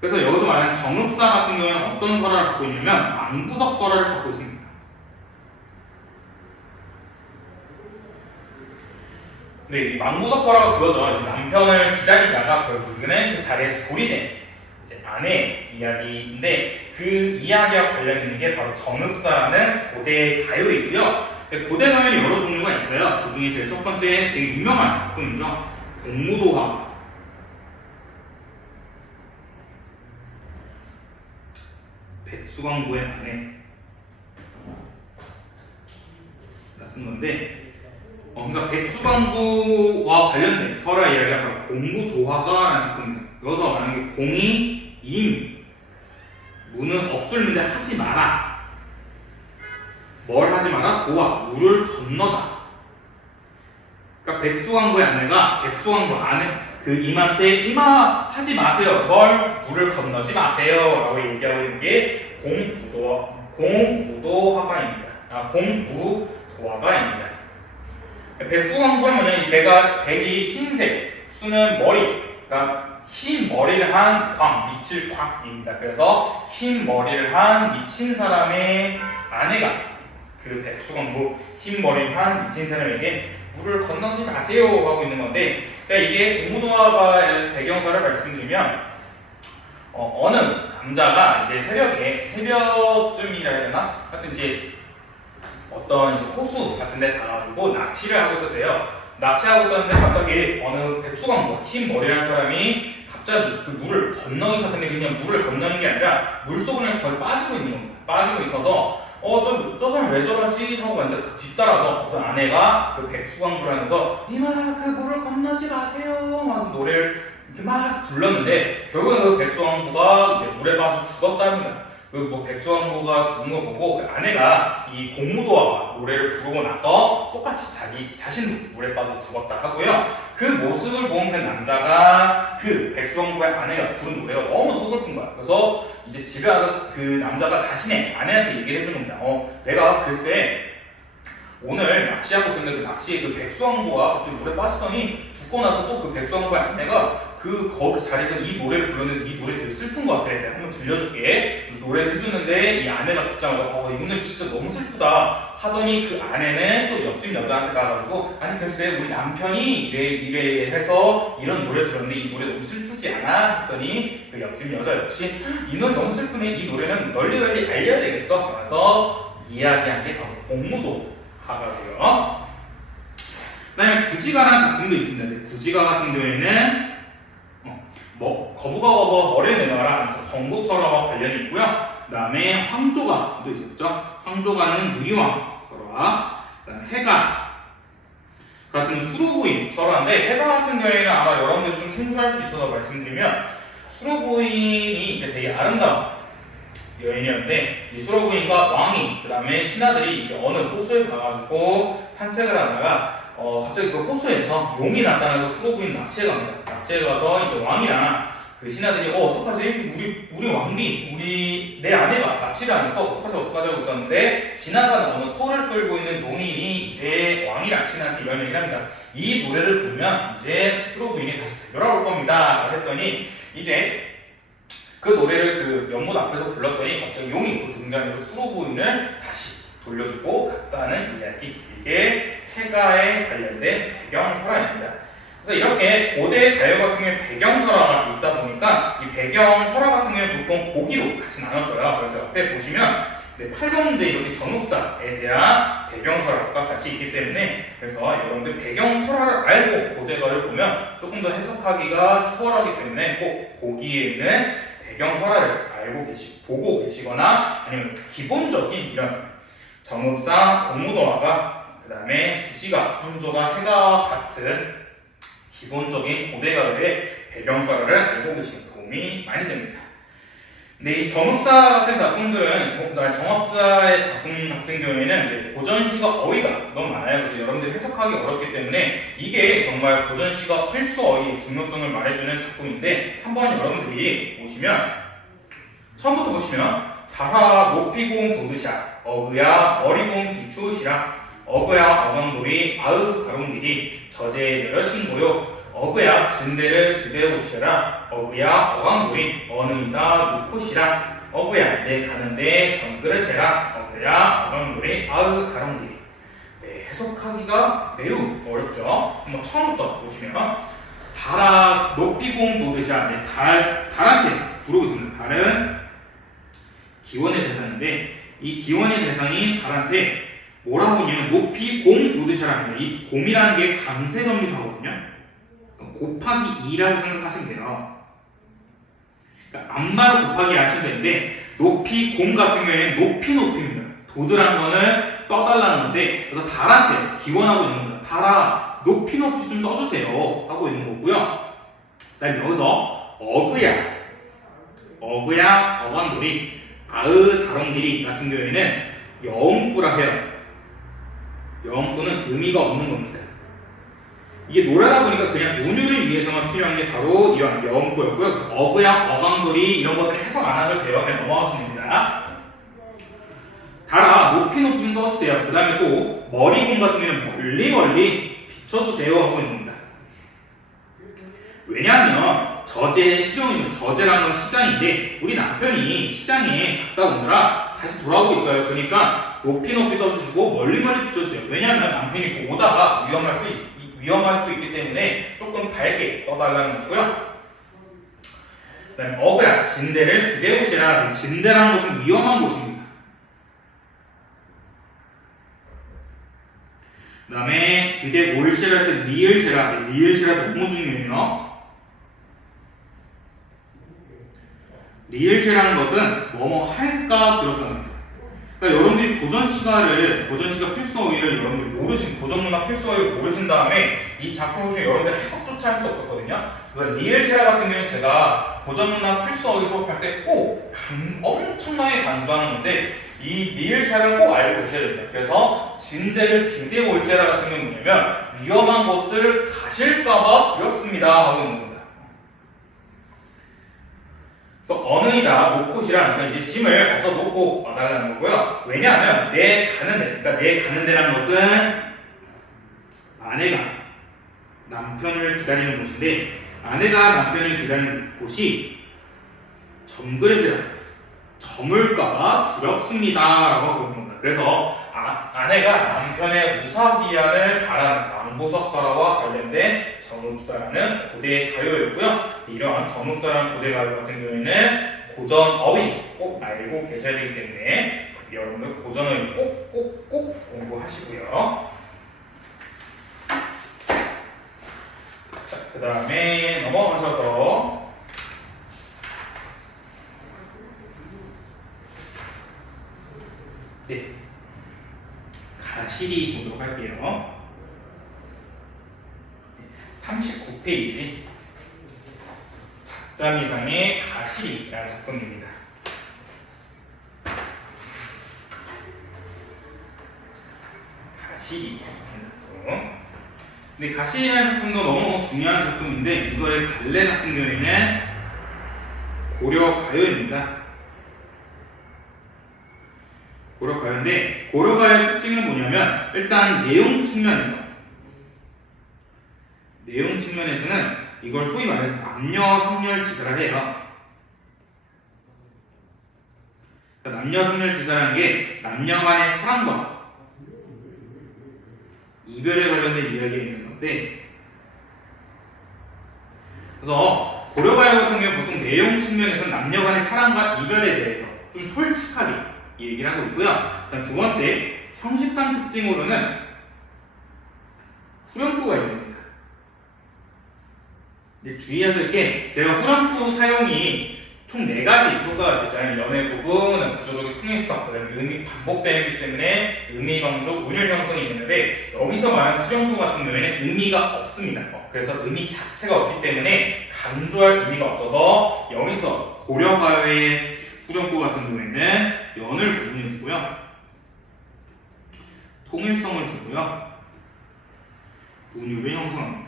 그래서 여기서 말하는 정읍사 같은 경우에는 어떤 설화를 갖고 있냐면 망부석 설화를 갖고 있습니다. 네, 이 망부석 설화가 그거죠. 이제 남편을 기다리다가 결국에는 그 자리에서 돌이 된 이제 아내 이야기인데 그 이야기와 관련 있는 게 바로 정읍사라는 고대 가요이고요. 고대 가요는 여러 종류가 있어요. 그 중에 제일 첫 번째 되게 유명한 작품이죠. 공무도화. 백수광부의 아내가 쓴 건데 그러니까 백수광부와 관련된 설화 이야기가 바로 공무도화가라는 작품입니다. 여기서 말하는 게 공이 임 무는 없을는데 하지 마라. 뭘 하지 마라? 도화 물을 건너다. 그러니까 백수광부의 아내가 백수광부 아내 그 임한테 이마 하지 마세요. 뭘 물을 건너지 마세요라고 얘기하고 있는 게 공무도화가입니다. 공무도화가입니다. 백수광부는 뭐냐면 백이 흰색, 수는 머리, 그러니까 흰 머리를 한 광, 미칠 광입니다. 그래서 흰 머리를 한 미친 사람의 아내가 그 백수광부 흰 머리를 한 미친 사람에게 물을 건너지 마세요 하고 있는 건데 그러니까 이게 공무도화가의 배경설을 말씀드리면 어느 남자가 이제 새벽쯤이라 해야 되나? 하여튼 이제 어떤 이제 호수 같은 데 가가지고 낚시를 하고 있었대요. 낚시하고 있었는데 갑자기 어느 백수광부, 흰 머리라는 사람이 갑자기 그 물을 건너기 시작했는데 그냥 물을 건너는 게 아니라 물속으로 거의 빠지고 있는 겁니다. 빠지고 있어서 저 사람 왜 저러지? 하고 봤는데 뒤따라서 어떤 아내가 그 백수광부라면서 이마 그 물을 건너지 마세요 하면서 노래를 이렇게 막 불렀는데 결국은 그 백수왕부가 이제 물에 빠져 죽었답니다. 그 뭐 백수왕부가 죽은 거 보고 그 아내가 이 공무도화가 노래를 부르고 나서 똑같이 자기 자신도 물에 빠져 죽었다 하고요. 그 모습을 본 그 남자가 그 백수왕부의 아내가 부른 노래가 너무 서글픈 거야. 그래서 이제 집에 와서 그 남자가 자신의 아내한테 얘기를 해준 겁니다. 내가 글쎄 오늘 낚시하고 있었는데 그 낚시에 그 백수왕부가 갑자기 물에 빠지더니 죽고 나서 또 그 백수왕부의 아내가 거기 자리에서 이 노래를 불렀는데 이 노래 되게 슬픈 것 같아. 내가 한번 들려줄게. 노래를 해주는데 이 아내가 듣자마자 이분들 진짜 너무 슬프다 하더니 그 아내는 또 옆집 여자한테 가가지고 아니 글쎄 우리 남편이 이래 해서 이런 노래 들었는데 이 노래 너무 슬프지 않아? 했더니 그 옆집 여자 역시 이 노래 너무 슬프네. 이 노래는 널리 알려야 되겠어. 그래서 이야기한 게 바로 공무도 하고요. 그 다음에 구지가라는 작품도 있습니다. 근데 구지가 같은 경우에는 거부가 머리를 내놔라 하면서 전국설화와 관련이 있고요. 그 다음에 황조가도 있었죠. 황조가는 유리왕 설화, 그 다음에 해가 같은 수로부인 설화인데 해가 같은 경우에는 아마 여러분들이 좀 생소할 수 있어서 말씀드리면 수로부인이 이제 되게 아름다운 여인이었는데 이 수로부인과 왕이 그 다음에 신하들이 이제 어느 호수에 가가지고 산책을 하다가 갑자기 그 호수에서 용이 나타나서 수로부인 납치해 갑니다. 납치해 가서 이제 왕이랑 그 신하들이 어떡하지? 우리 왕비, 내 아내가 납치를 안 했어. 어떡하지 하고 있었는데 지나가는 어느 소를 끌고 있는 농인이 이제 왕이랑 신하한테 이런 얘기를 합니다. 이 노래를 부르면 이제 수로부인이 다시 되돌아올 겁니다. 했더니 이제 그 노래를 그 연못 앞에서 불렀더니 갑자기 용이 등장해서 수로부인을 다시 돌려주고 갔다는 이야기. 이게 해가에 관련된 배경설화입니다. 그래서 이렇게 고대 가요 같은 경우에 배경설화가 있다 보니까 이 배경설화 같은 경우에 보통 보기로 같이 나눠져요. 그래서 옆에 보시면 8번 문제 이렇게 정읍사에 대한 배경설화가 같이 있기 때문에 그래서 여러분들 배경설화를 알고 고대 가요를 보면 조금 더 해석하기가 수월하기 때문에 꼭 보기에 있는 배경설화를 보고 계시거나 아니면 기본적인 이런 정읍사, 공무도화가 그 다음에 구지가, 황조가, 해가 같은 기본적인 고대 가요의 배경설화를 알고 계시면 도움이 많이 됩니다. 근데 이 정읍사 같은 작품들은 정읍사의 작품 같은 경우에는 고전시가 어휘가 너무 많아요. 그래서 여러분들이 해석하기 어렵기 때문에 이게 정말 고전시가 필수 어휘의 중요성을 말해주는 작품인데 한번 여러분들이 보시면 처음부터 보시면 다하 높이공 도드샤 어그야 머리공 비추시라 어그야 어강돌이 아으 가롱길이 저제 여러신고요 어그야 진대를 드대오시라 어그야 어강돌이 어느이다 놓고시라 어그야 내 가는데 정그릇이라 어그야 어강돌이 아으 가롱길이. 네, 해석하기가 매우 어렵죠. 한번 처음부터 보시면 달아 높이공 도드샤 네, 달한테 부르고 있습니다. 달은 기원의 대상인데 이 기원의 대상이 달한테 뭐라고 했냐면 높이 공 도드샤라는 이 곰이라는 게 강세점미사거든요. 곱하기 2라고 생각하시면 돼요. 그러니까 암마를 곱하기 하시면 되는데 높이 공 같은 경우에는 높이입니다. 도드라는 거는 떠달라는 건데 그래서 달한테 기원하고 있는 겁니다. 달아 높이 좀 떠주세요 하고 있는 거고요. 그다음에 여기서 어그야 어간돌이 아으 다롱들이 같은 경우에는 여음부라 해요. 여음부는 의미가 없는 겁니다. 이게 노래다 보니까 그냥 운율을 위해서만 필요한 게 바로 이런 여음부였고요. 그래서 어그야 어강돌이 이런 것들 해석 안 하셔도 돼요. 그냥 넘어가시면 됩니다. 달아 높이 좀 떠주세요. 그 다음에 또 머리공 같은 경우는 멀리 비춰주세요 하고 있는 겁니다. 왜냐하면 저제 실용이고 저제라는 건 시장인데 우리 남편이 시장에 갔다 오느라 다시 돌아오고 있어요. 그러니까 높이 떠주시고 멀리 비춰주세요. 왜냐하면 남편이 오다가 위험할 수도 있기 때문에 조금 밝게 떠달라는 거고요. 그다음에 어그라, 진대를 드대 옷이라. 진대라는 것은 위험한 곳입니다. 그 다음에 드대 올시라 할 때 리을시라. 리을시라 너무 중요해요. 리을시라는 것은 뭐뭐 할까 들었답니다. 그러니까 여러분들이 고전시가 필수 어휘를 여러분들이 고전문학 필수 어휘를 모르신 다음에 이 작품 보시면 여러분들 해석조차 할 수 없었거든요. 그래서 리을시라 같은 경우는 제가 고전문학 필수 어휘 수업할 때 꼭 엄청나게 강조하는 건데 이 리을시라를 꼭 알고 계셔야 됩니다. 그래서 진대를 드대 올시라 같은 경우는 뭐냐면 위험한 곳을 가실까봐 두렵습니다 하고 있는 겁니다. 그래서 어느이다, 목곳이란 이제 짐을 어서 놓고 나가는 거고요. 왜냐하면 내 가는 데, 그러니까 내 가는 데라는 것은 아내가 남편을 기다리는 곳인데 아내가 남편을 기다리는 곳이 점그릇이라 저물까봐 두렵습니다 라고 하고 있는 겁니다. 그래서 아내가 남편의 무사기한을 바라는 남보석설화와 관련된 정읍사라는 고대 가요였고요. 이러한 정읍사라는 고대 가요 같은 경우에는 고전 어휘 꼭 알고 계셔야 되기 때문에 여러분들 고전 어휘 꼭 공부하시고요. 자, 그 다음에 넘어가셔서 네, 가시리 보도록 할게요. 39페이지 작자미상의 가시리라는 작품입니다. 가시리 작품. 근데 가시리라는 작품도 너무 중요한 작품인데 이거의 갈래 같은 경우에는 고려가요입니다. 고려가요인데 고려가요의 특징은 뭐냐면 일단 내용 측면에서는 이걸 소위 말해서 남녀 성렬지사라 해요. 그러니까 남녀 성렬지사라는 게 남녀 간의 사랑과 이별에 관련된 이야기가 있는 건데 그래서 고려가요 같은 경우에 보통 내용 측면에서 남녀 간의 사랑과 이별에 대해서 좀 솔직하게 얘기를 하고 있고요. 두 번째, 형식상 특징으로는 후렴구가 있습니다. 이제 주의하실 게 제가 후렴구 사용이 총 4가지 효과가 있잖아요. 연애 부분, 구조적인 통일성, 그다음에 음이 반복되기 때문에 의미 강조, 운율 형성이 있는데 여기서 말하는 후렴구 같은 경우에는 의미가 없습니다. 그래서 의미 자체가 없기 때문에 강조할 의미가 없어서 여기서 고려가요의 후렴구 같은 경우에는 연을 구분해 주고요. 통일성을 주고요. 운율을 형성합니다.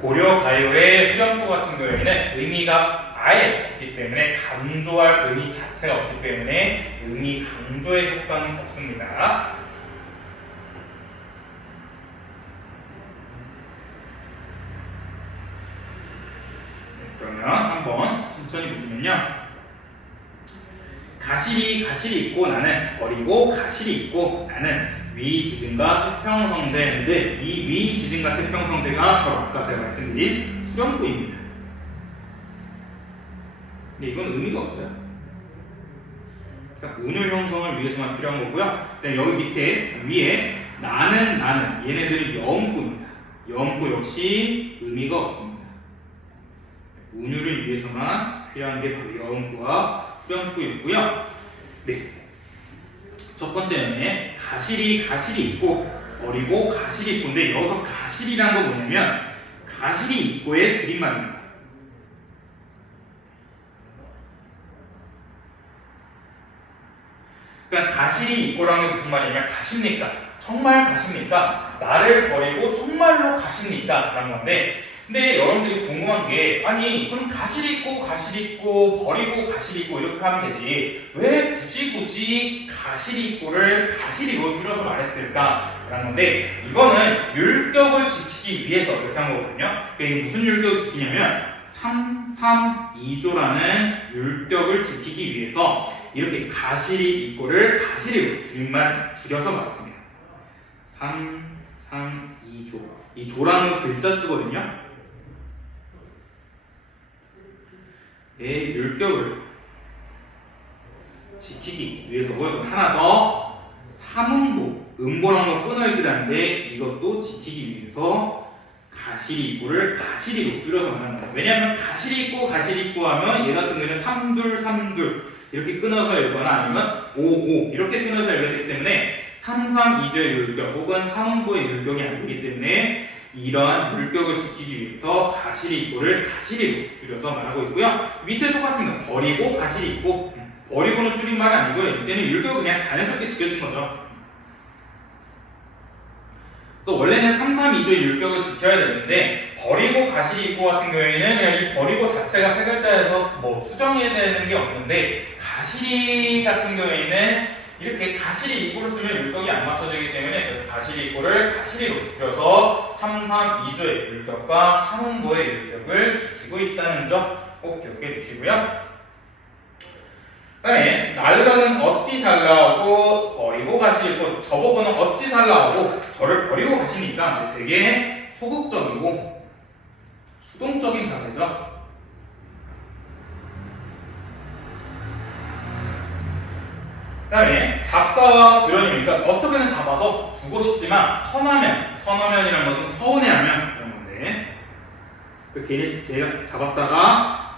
고려가요의 후렴구 같은 경우에는 의미가 아예 없기 때문에 강조할 의미 자체가 없기 때문에 의미 강조의 효과는 없습니다. 그러면 한번 천천히 보시면요. 가실이 있고 나는 버리고 가실이 있고 나는 위지증과 태평성대인데 이 위지증과 태평성대가 바로 아까 제가 말씀드린 후렴구입니다. 근데 이건 의미가 없어요. 그러니까 운율 형성을 위해서만 필요한 거고요. 그다음에 여기 밑에 위에 나는 얘네들은 여음구입니다. 여음구 역시 의미가 없습니다. 운율을 위해서만 필요한 게 바로 여음구와 후렴구였고요. 네. 첫 번째는 가실이 있고 버리고 가실이 있고인데 여기서 가실이라는 건 뭐냐면 가실이 있고의 줄임말입니다. 그러니까 가실이 있고라는 게 무슨 말이냐면 가십니까? 정말 가십니까? 나를 버리고 정말로 가십니까? 라는 건데 근데 여러분들이 궁금한 게 아니 그럼 가실이 있고 버리고 가실이 있고 이렇게 하면 되지 왜 굳이 가실이 있고를 가실이로 줄여서 말했을까? 라는 건데 이거는 율격을 지키기 위해서 이렇게 한 거거든요. 그게 무슨 율격을 지키냐면 332조라는 율격을 지키기 위해서 이렇게 가실이 있고를 가실이로 줄임말 줄여서 말했습니다. 332조 이 조라는 글자 쓰거든요. 율격을 지키기 위해서 하나 더 삼음보, 음보랑 거 끊어있기도 한데 이것도 지키기 위해서 가시리 입구를 가시리로 줄여서 말하는 거예요. 왜냐하면 가시리 입구 하면 얘 같은 경우는 삼둘 삼둘 이렇게 끊어서 읽거나 아니면 오오 이렇게 끊어서 읽기 때문에 332조의 율격 혹은 삼음보의 율격이 안 되기 때문에 이러한 율격을 지키기 위해서 가시리 입구를 가시리로 줄여서 말하고 있고요. 밑에 똑같습니다. 버리고 가시리 입구. 버리고는 줄인 말이 아니고요. 이때는 율격을 그냥 자연스럽게 지켜준 거죠. 그래서 원래는 3, 3, 2조의 율격을 지켜야 되는데 버리고 가시리 입구 같은 경우에는 그냥 이 버리고 자체가 세 글자에서 뭐 수정해야 되는 게 없는데 가시리 같은 경우에는 이렇게 가시리 입구를 쓰면 율격이 안 맞춰지기 때문에 그래서 가시리 입구를 가시리로 줄여서 3, 3, 2조의 율격과 삼음보의 율격을 지키고 있다는 점 꼭 기억해 주시고요. 그 다음에 날라는 어찌 잘 나오고 버리고 가시고 저보고는 어찌 잘 나오고 저를 버리고 가시니까 되게 소극적이고 수동적인 자세죠. 그 다음에 잡사와 불연이니까 어떻게든 잡아서 두고 싶지만 선하면이라는 것은 서운해하면 이런 건데 그 제가 잡았다가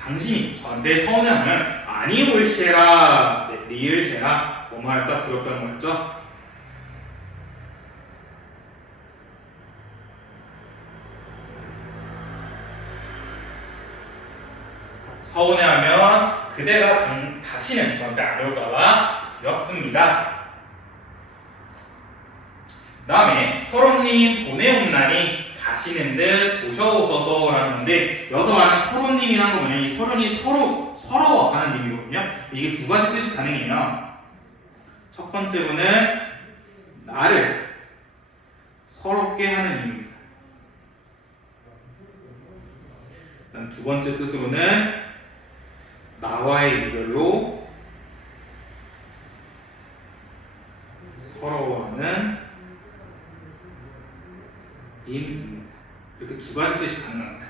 당신이 저한테 서운해하면 아니 올쉐라 리을쉐라 뭐뭐 할까 두렵다는 거였죠. 서운해하면 그대가 다시는 저한테 안 올까봐 두렵습니다. 그 다음에 서로님 보내옵나니 가시는 듯 오셔오소서라는 건데 여기서 말하는 서로님이라는 거 뭐냐면 이 서론이 서러워하는 의미거든요. 이게 두 가지 뜻이 가능해요. 첫 번째로는 나를 서럽게 하는 의미입니다. 두 번째 뜻으로는 나와의 이별로 서러워하는 임입니다. 이렇게 두 가지 뜻이 가능합니다.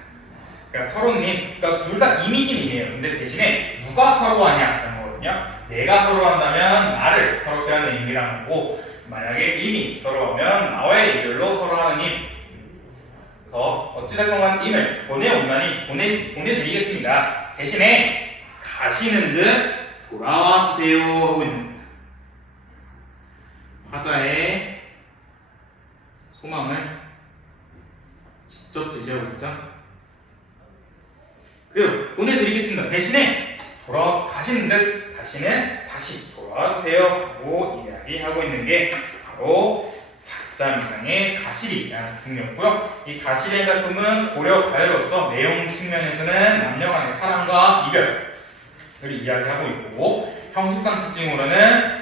그러니까 서로님, 그러니까 둘 다 임이긴 임이에요. 근데 대신에 누가 서러워하냐라는 거거든요. 내가 서러워한다면 나를 서럽게 하는 임이라는 거고, 만약에 임이 서러워하면 나와의 이별로 서러워하는 임. 그래서 어찌됐건 간 임을 보내온다니 보내드리겠습니다. 대신에 가시는 듯 돌아와 주세요 하고 있는 겁니다. 화자의 소망을 직접 제시하고 있죠. 그리고 보내드리겠습니다. 대신에 돌아가시는 듯 다시는 다시 돌아와주세요 하고 이야기하고 있는 게 바로 작자미상의 가시리라는 작품이었고요. 이 가시리의 작품은 고려 가요로서 내용 측면에서는 남녀 간의 사랑과 이별을 이야기하고 있고 형식상 특징으로는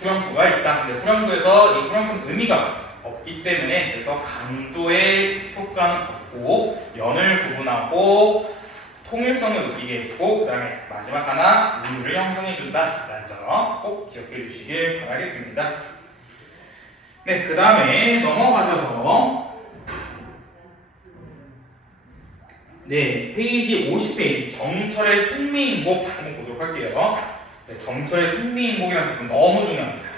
후렴구가 있다. 근데 후렴구에서 이 후렴구는 의미가 없기 때문에 그래서 강조의 효과는 없고 연을 구분하고 통일성을 느끼게 해주고 그 다음에 마지막 하나 의미를 형성해준다라는 점 꼭 기억해 주시길 바라겠습니다. 네, 그 다음에 넘어가셔서 네, 페이지 50페이지 정철의 속미인곡 한번 보도록 할게요. 네, 정철의 속미인곡이라는 작품 너무 중요합니다.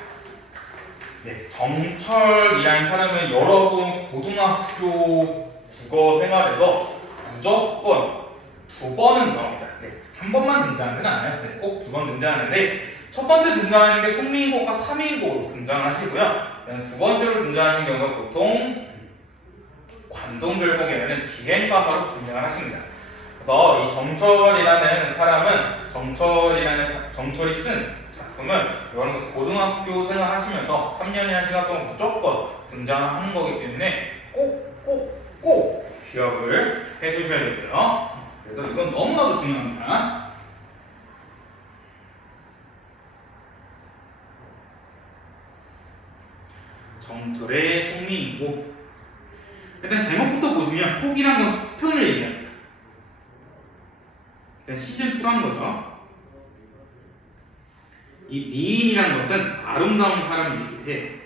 네, 정철이라는 사람은 여러분 고등학교 국어 생활에서 무조건 두 번은 나옵니다. 네, 한 번만 등장하지는 않아요. 네, 꼭 두 번 등장하는데 첫 번째 등장하는 게 속미인곡과 삼미인곡으로 등장하시고요. 두 번째로 등장하는 경우가 보통 관동별곡이라는 기행가사로 등장을 하십니다. 그래서 이 정철이라는 사람은 정철이 쓴 작품은 여러분 고등학교 생활하시면서 3년이라는 시간 동안 무조건 등장하는 거기 때문에 꼭 기억을 해두셔야 되고요. 그래서 이건 너무나도 중요합니다. 정철의 속미인곡. 일단 제목부터 보시면 속이란 건 속편을 얘기합니다. 그러니까 시즌2라는 거죠. 이 미인이라는 것은 아름다운 사람이기도 해요.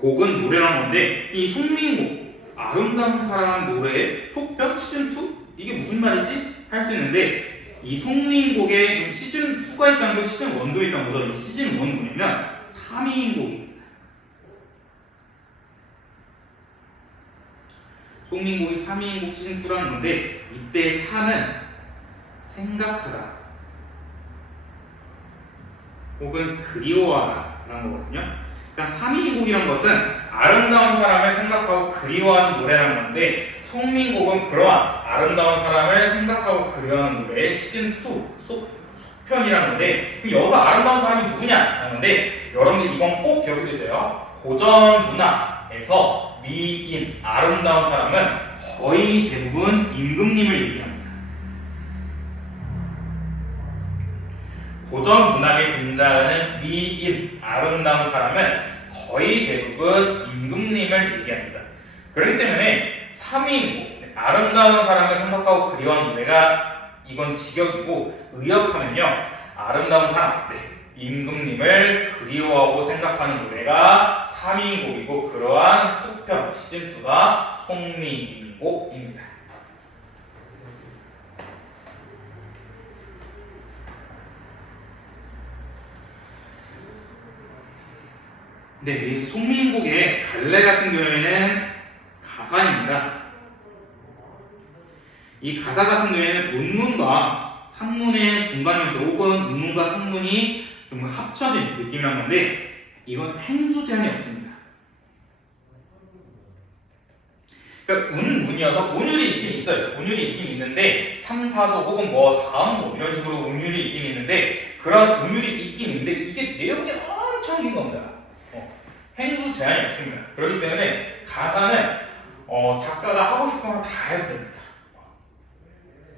곡은 노래란 건데 이 송민곡 아름다운 사람 노래의 속편 시즌2? 이게 무슨 말이지? 할 수 있는데 이 송민곡에 시즌2가 있다는 거 시즌1도 있다는 거죠. 이 시즌1은 뭐냐면 3인곡입니다. 송민곡이 3인곡 시즌2라는 건데 이때 3은 생각하다 혹은 그리워하다 라는 거거든요. 그러니까 3인곡이라는 것은 아름다운 사람을 생각하고 그리워하는 노래라는 건데 송민곡은 그러한 아름다운 사람을 생각하고 그리워하는 노래의 시즌2 속편이라는 건데 여기서 아름다운 사람이 누구냐 하는데 여러분들 이건 꼭 기억해 두세요. 고전 문학에서 미인, 아름다운 사람은 거의 대부분 임금님을 얘기합니다. 고전 문학에 등장하는 미인, 아름다운 사람은 거의 대부분 임금님을 얘기합니다. 그렇기 때문에 3인곡, 아름다운 사람을 생각하고 그리워하는 노래가 이건 직역이고 의역하면요. 아름다운 사람, 임금님을 그리워하고 생각하는 노래가 3인곡이고 그러한 속편 시즌2가 송민곡입니다. 네, 이 송민곡의 갈래 같은 경우에는 가사입니다. 이 가사 같은 경우에는 운문과 상문의 중간 형태 혹은 운문과 상문이 좀 합쳐진 느낌이란 건데 이건 행수 제한이 없습니다. 그러니까 운문이어서 운율이 있긴 있어요. 운율이 있긴 있는데 3, 4도 혹은 뭐 4음 뭐 이런 식으로 운율이 있긴 있는데 그런 운율이 있긴 있는데 이게 내용이 엄청 긴 겁니다. 행수 제한이 없습니다. 그렇기 때문에 가사는 작가가 하고 싶은 거 다 해도 됩니다.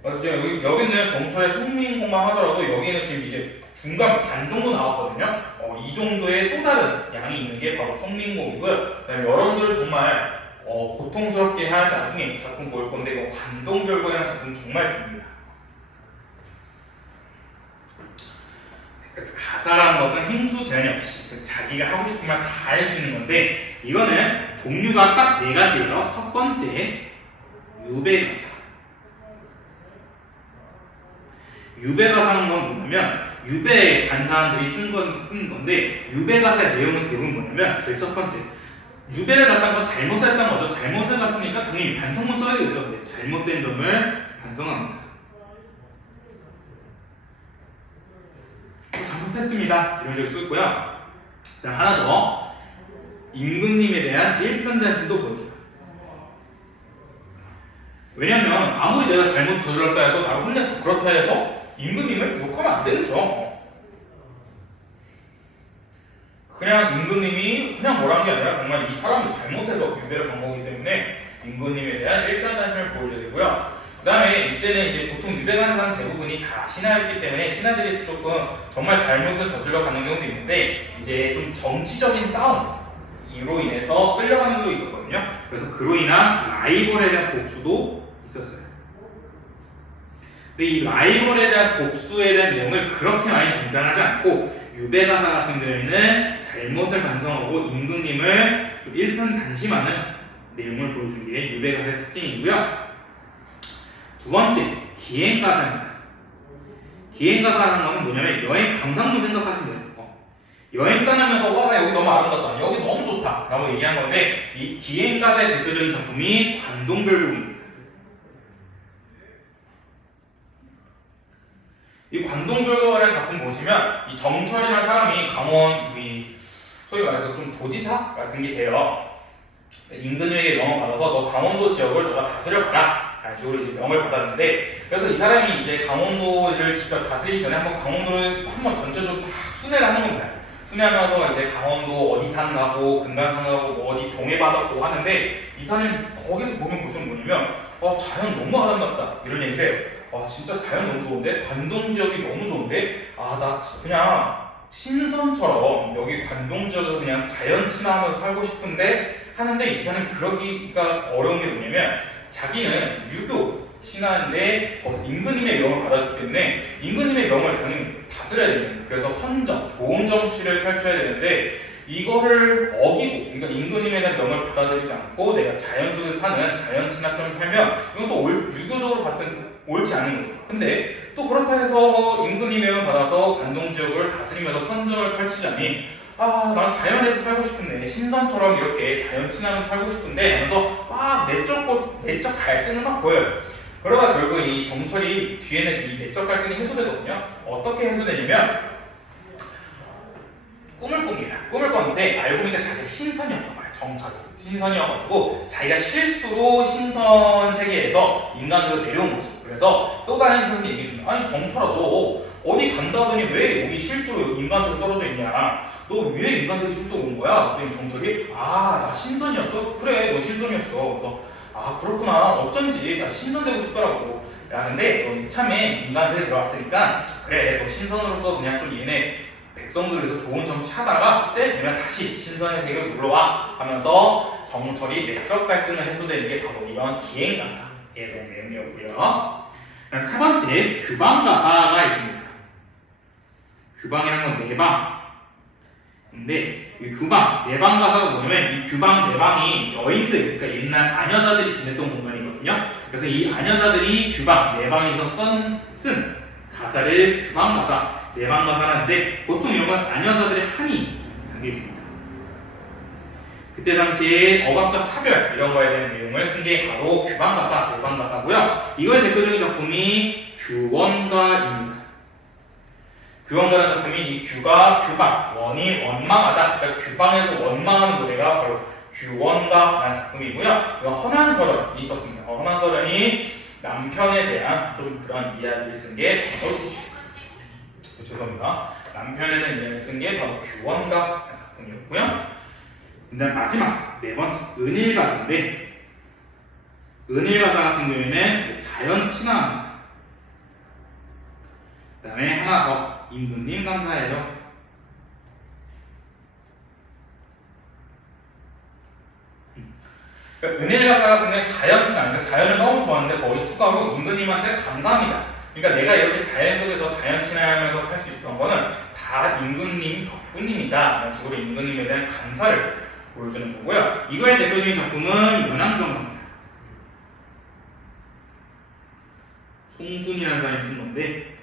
그래서 지금 여기는 정철의 송민곡만 하더라도 여기는 지금 이제 중간 반 정도 나왔거든요. 이 정도의 또 다른 양이 있는 게 바로 송민곡이고요. 그다음에 여러분들은 정말 고통스럽게 할 나중에 작품 볼 건데 뭐 관동별거이라는 작품 정말 깁니다. 그래서 가사라는 것은 행수 제한이 없이 자기가 하고 싶은 말 다 할 수 있는 건데 이거는 종류가 딱 4가지예요. 첫 번째, 유배가사. 유배가사는 건 뭐냐면 유배 간 사람들이 쓴 건데 유배가사의 내용은 대부분 뭐냐면 제일 첫 번째, 유배를 갔다는 건 잘못을 했다는 거죠. 잘못을 갔으니까 당연히 반성문 써야 되겠죠. 네, 잘못된 점을 반성합니다. 잘못했습니다. 이런 식으로 쓰고요. 하나 더, 임금님에 대한 일편단심도 보여줘요. 왜냐면 아무리 내가 잘못 저질렀다 해서 나를 혼냈어 그렇다 해서 임금님을 욕하면 안 되겠죠. 그냥 임금님이 그냥 뭐라는 게 아니라 정말 이 사람이 잘못해서 유배를 간 거기 때문에 임금님에 대한 일편단심을 보여줘야 되고요. 그 다음에 이때는 이제 보통 유배 가는 사람 대부분이 다 신하였기 때문에 신하들이 조금 정말 잘못을 저질러 가는 경우도 있는데 이제 좀 정치적인 싸움으로 인해서 끌려가는 경우도 있었거든요. 그래서 그로 인한 라이벌에 대한 복수도 있었어요. 근데 이 라이벌에 대한 복수에 대한 내용을 그렇게 많이 등장하지 않고 유배가사 같은 경우에는 잘못을 반성하고 임금님을 좀 일편단심하는 내용을 보여주는 게 유배가사의 특징이고요. 두 번째, 기행가사입니다. 기행가사라는 건 뭐냐면 여행 감상문 생각하시면 돼요. 여행 떠나면서 와 여기 너무 아름답다, 여기 너무 좋다 라고 얘기한 건데 이 기행가사의 대표적인 작품이 관동별곡입니다. 이 관동별곡이라는 작품 보시면 이 정철이라는 사람이 강원 소위 말해서 좀 도지사 같은 게 돼요. 임금님에게 명을 받아서 너 강원도 지역을 너가 다스려봐라 라는 식으로 이제 명을 받았는데 그래서 이 사람이 이제 강원도를 직접 다스리기 전에 한번 강원도를 한번 전체적으로 다 순회를 하는 겁니다. 순회하면서 이제 강원도 어디 산 가고 금강산 가고 뭐 어디 동해바다 보고 하는데 이 사람이 거기서 보면 무슨 뭐냐면 자연 너무 아름답다 이런 얘기를 해요. 진짜 자연 너무 좋은데 관동 지역이 너무 좋은데 나 그냥 신선처럼 여기 관동 지역에서 그냥 자연 친화하면서 살고 싶은데 하는데 이 사람이 그러기가 어려운 게 뭐냐면 자기는 유교 신하인데 임금님의 명을 받았기 때문에 임금님의 명을 당연히 다스려야 됩니다. 그래서 선정, 좋은 정치를 펼쳐야 되는데 이거를 어기고, 그러니까 임금님에 대한 명을 받아들이지 않고 내가 자연 속에서 사는 자연 친화처럼 살면 이건 또 유교적으로 봤을 때 좀 옳지 않은 거죠. 근데 또 그렇다 해서 임금님의 명을 받아서 관동 지역을 다스리면서 선정을 펼치자니 난 자연에서 살고 싶은데 신선처럼 이렇게 자연 친화하면서 살고 싶은데 하면서 막 내적 갈등을 막 보여요. 그러다 결국 이 정철이 뒤에는 이 내적 갈등이 해소되거든요. 어떻게 해소되냐면 꿈을 꿉니다. 꿈을 꿨는데 알고 보니까 자기가 신선이었던 거예요. 정철이. 신선이어가지고 자기가 실수로 신선 세계에서 인간으로 내려온 거죠. 그래서 또 다른 신선이 얘기해주면 아니 정철아 너 어디 간다더니 왜 여기 실수로 인간세계 떨어져 있냐? 너 왜 인간세계 실수로 온 거야? 그랬더니 정철이 나 신선이었어? 그래 너 신선이었어. 그래서 그렇구나 어쩐지 나 신선되고 싶더라고. 야 근데 너 이참에 인간세계에 들어왔으니까 그래 너 신선으로서 그냥 좀 얘네 백성들을 위해서 좋은 정치 하다가 때 되면 다시 신선의 세계로 놀러와 하면서 정철이 내적 갈등을 해소되는 게 바로 이런 기행가사에 대한 내용이었고요. 그다음 세 번째 규방가사가 있습니다. 규방이라는 건 내방. 근데 이 규방, 내방가사가 뭐냐면 이 규방, 내방이 여인들, 그러니까 옛날 아녀자들이 지냈던 공간이거든요. 그래서 이 아녀자들이 규방, 내방에서 쓴 가사를 규방가사, 내방가사라는데 보통 이런 건 아녀자들의 한이 담겨 있습니다. 그때 당시에 억압과 차별 이런 거에 대한 내용을 쓴 게 바로 규방가사, 내방가사고요. 이거의 대표적인 작품이 규원가입니다. 규원가라는 작품이 이 규가 규방, 원이 원망하다. 그러니까 규방에서 원망하는 노래가 바로 규원가라는 작품이고요. 허난설원이 있었습니다. 허난설원이 남편에 대한 좀 그런 이야기를 쓴 게 바로 죄송합니다. 남편에 대한 이야기를 쓴 게 바로 규원가라는 작품이었고요. 그다음 마지막 네 번째 은일가사인데 은일가사 같은 경우에는 자연 친화입니다. 그 다음에 하나 더 임금님 감사해요. 그러니까 은일가사 같은 경우는 자연 친화, 그러니까 자연을 너무 좋아하는데 거기 추가로 임금님한테 감사합니다. 그러니까 내가 이렇게 자연 속에서 자연 친화하면서 살 수 있었던 거는 다 임금님 덕분입니다. 이런 식으로 임금님에 대한 감사를 보여주는 거고요. 이거의 대표적인 작품은 연안정가입니다. 송순이라는 사람이 쓴 건데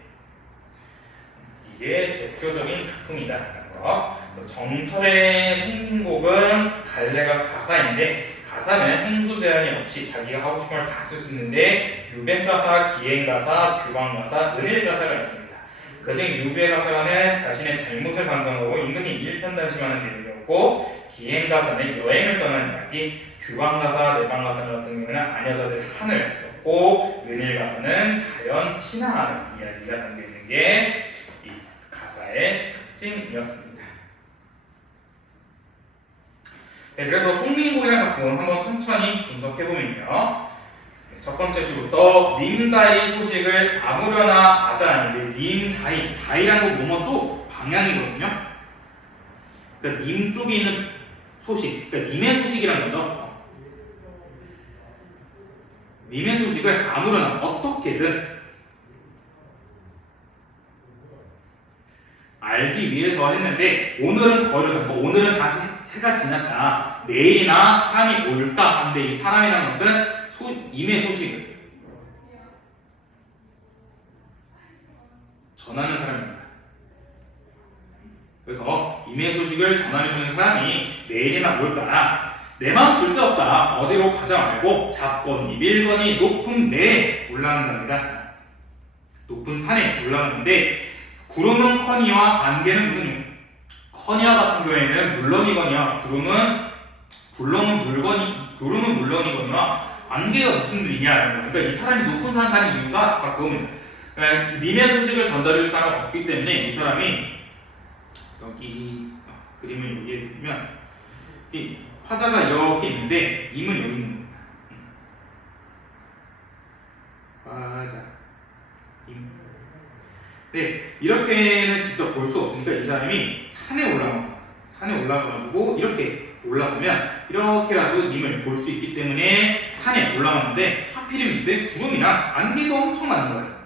이게 대표적인 작품이다라는 거. 정철의 송민곡은 갈래가 가사인데 가사는 행수 제한이 없이 자기가 하고 싶은 걸 다 쓸 수 있는데 유배가사, 기행가사, 규방가사, 은일가사가 있습니다. 그중에 유배가사는 자신의 잘못을 반성하고 임금님 일편단심하는 내용이었고 기행가사는 여행을 떠나는 이야기, 규방가사, 내방가사 같은 경우는 아녀자들의 한을 썼고 은일가사는 자연 친화하는 이야기가 담겨있는 게 이 가사의 특징이었습니다. 네, 그래서 송민곡이라는 작품 한번 천천히 분석해보면요. 첫 번째 주부터 님다이 소식을 아무려나 아자아닌데 님다이, 다이라는 건 뭐뭐죠? 방향이거든요. 그러니까 님 쪽에 있는 소식, 그러니까 님의 소식이라는 거죠. 님의 소식을 아무거나 어떻게든 알기 위해서 했는데 오늘은 거르다, 오늘은 다 해가 지났다, 내일이나 사람이 올까 한데 이 사람이라는 것은 님의 소식을 전하는 사람입니다. 그래서 님의 소식을 전하해주는 사람이 내일이나 올까 내 마음 둘 데 없다 어디로 가자 말고 잡거니 밀거니 높은 데에 올라간답니다. 높은 산에 올라가는데 구름은 커니와 안개는 무슨 커니와 같은 경우에는 물론이거니와 구름은 물론이거니와 안개가 무슨 일이냐. 그러니까 이 사람이 높은 산 가는 이유가 바로 그겁니다. 그러니까 님의 소식을 전달해줄 사람이 없기 때문에 이 사람이 여기 그림을 여기에 보면 이 화자가 이렇게 있는데 임은 여기 있는 겁니다. 화자 임. 네, 이렇게는 직접 볼 수 없으니까 이 사람이 산에 올라갑니다. 산에 올라가가지고 이렇게 올라가면 이렇게라도 님을 볼 수 있기 때문에 산에 올라가는데 하필이면 이때 구름이랑 안개가 엄청 많은 거예요.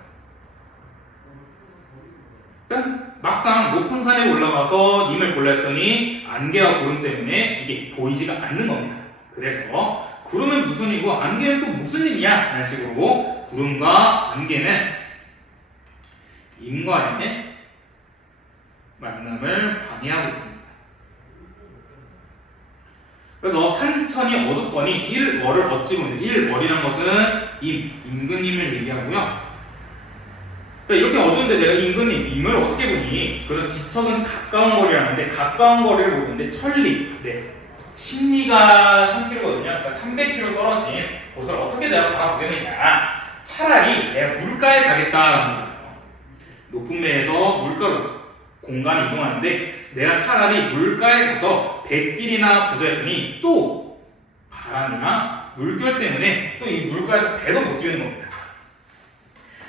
그러니까 막상 높은 산에 올라가서 님을 골라 했더니 안개와 구름 때문에 이게 보이지가 않는 겁니다. 그래서 구름은 무슨 이고 안개는 또 무슨 일이냐? 이런 식으로 구름과 안개는 님과의 만남을 방해하고 있습니다. 그래서 산천이 어둡거니 일월을 어찌 보면 일월이란 것은 임금님을 얘기하고요. 그러니까 이렇게 어두운데 내가 임을 어떻게 보니 그런 지척은 가까운 거리라는데 가까운 거리를 보는데 천리, 심리가 3km거든요. 그러니까 300km 떨어진 곳을 어떻게 내가 바라보겠느냐. 차라리 내가 물가에 가겠다라는 거예요. 높은 배에서 물가로 공간을 이동하는데 내가 차라리 물가에 가서 뱃길이나 보자 했더니 또 바람이나 물결 때문에 또 이 물가에서 배도 못 뛰는 겁니다.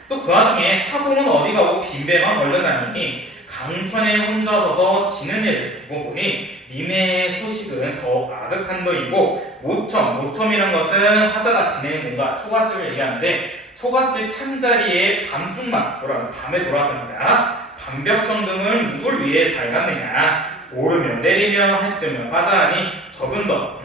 또 그 와중에 사공은 어디 가고 빈배만 걸려다니니 강천에 혼자 서서 지는 애를 두고 보니 님의 소식은 더욱 아득한더이고 모첨이란 것은 화자가 지내는 뭔가 초가집을 얘기하는데 초가집 창자리에 밤중만 밤에 돌아다니다 반벽정등을 누굴 위해 밝았느냐 오르며 내리며 할 때면 빠자하니 적은 더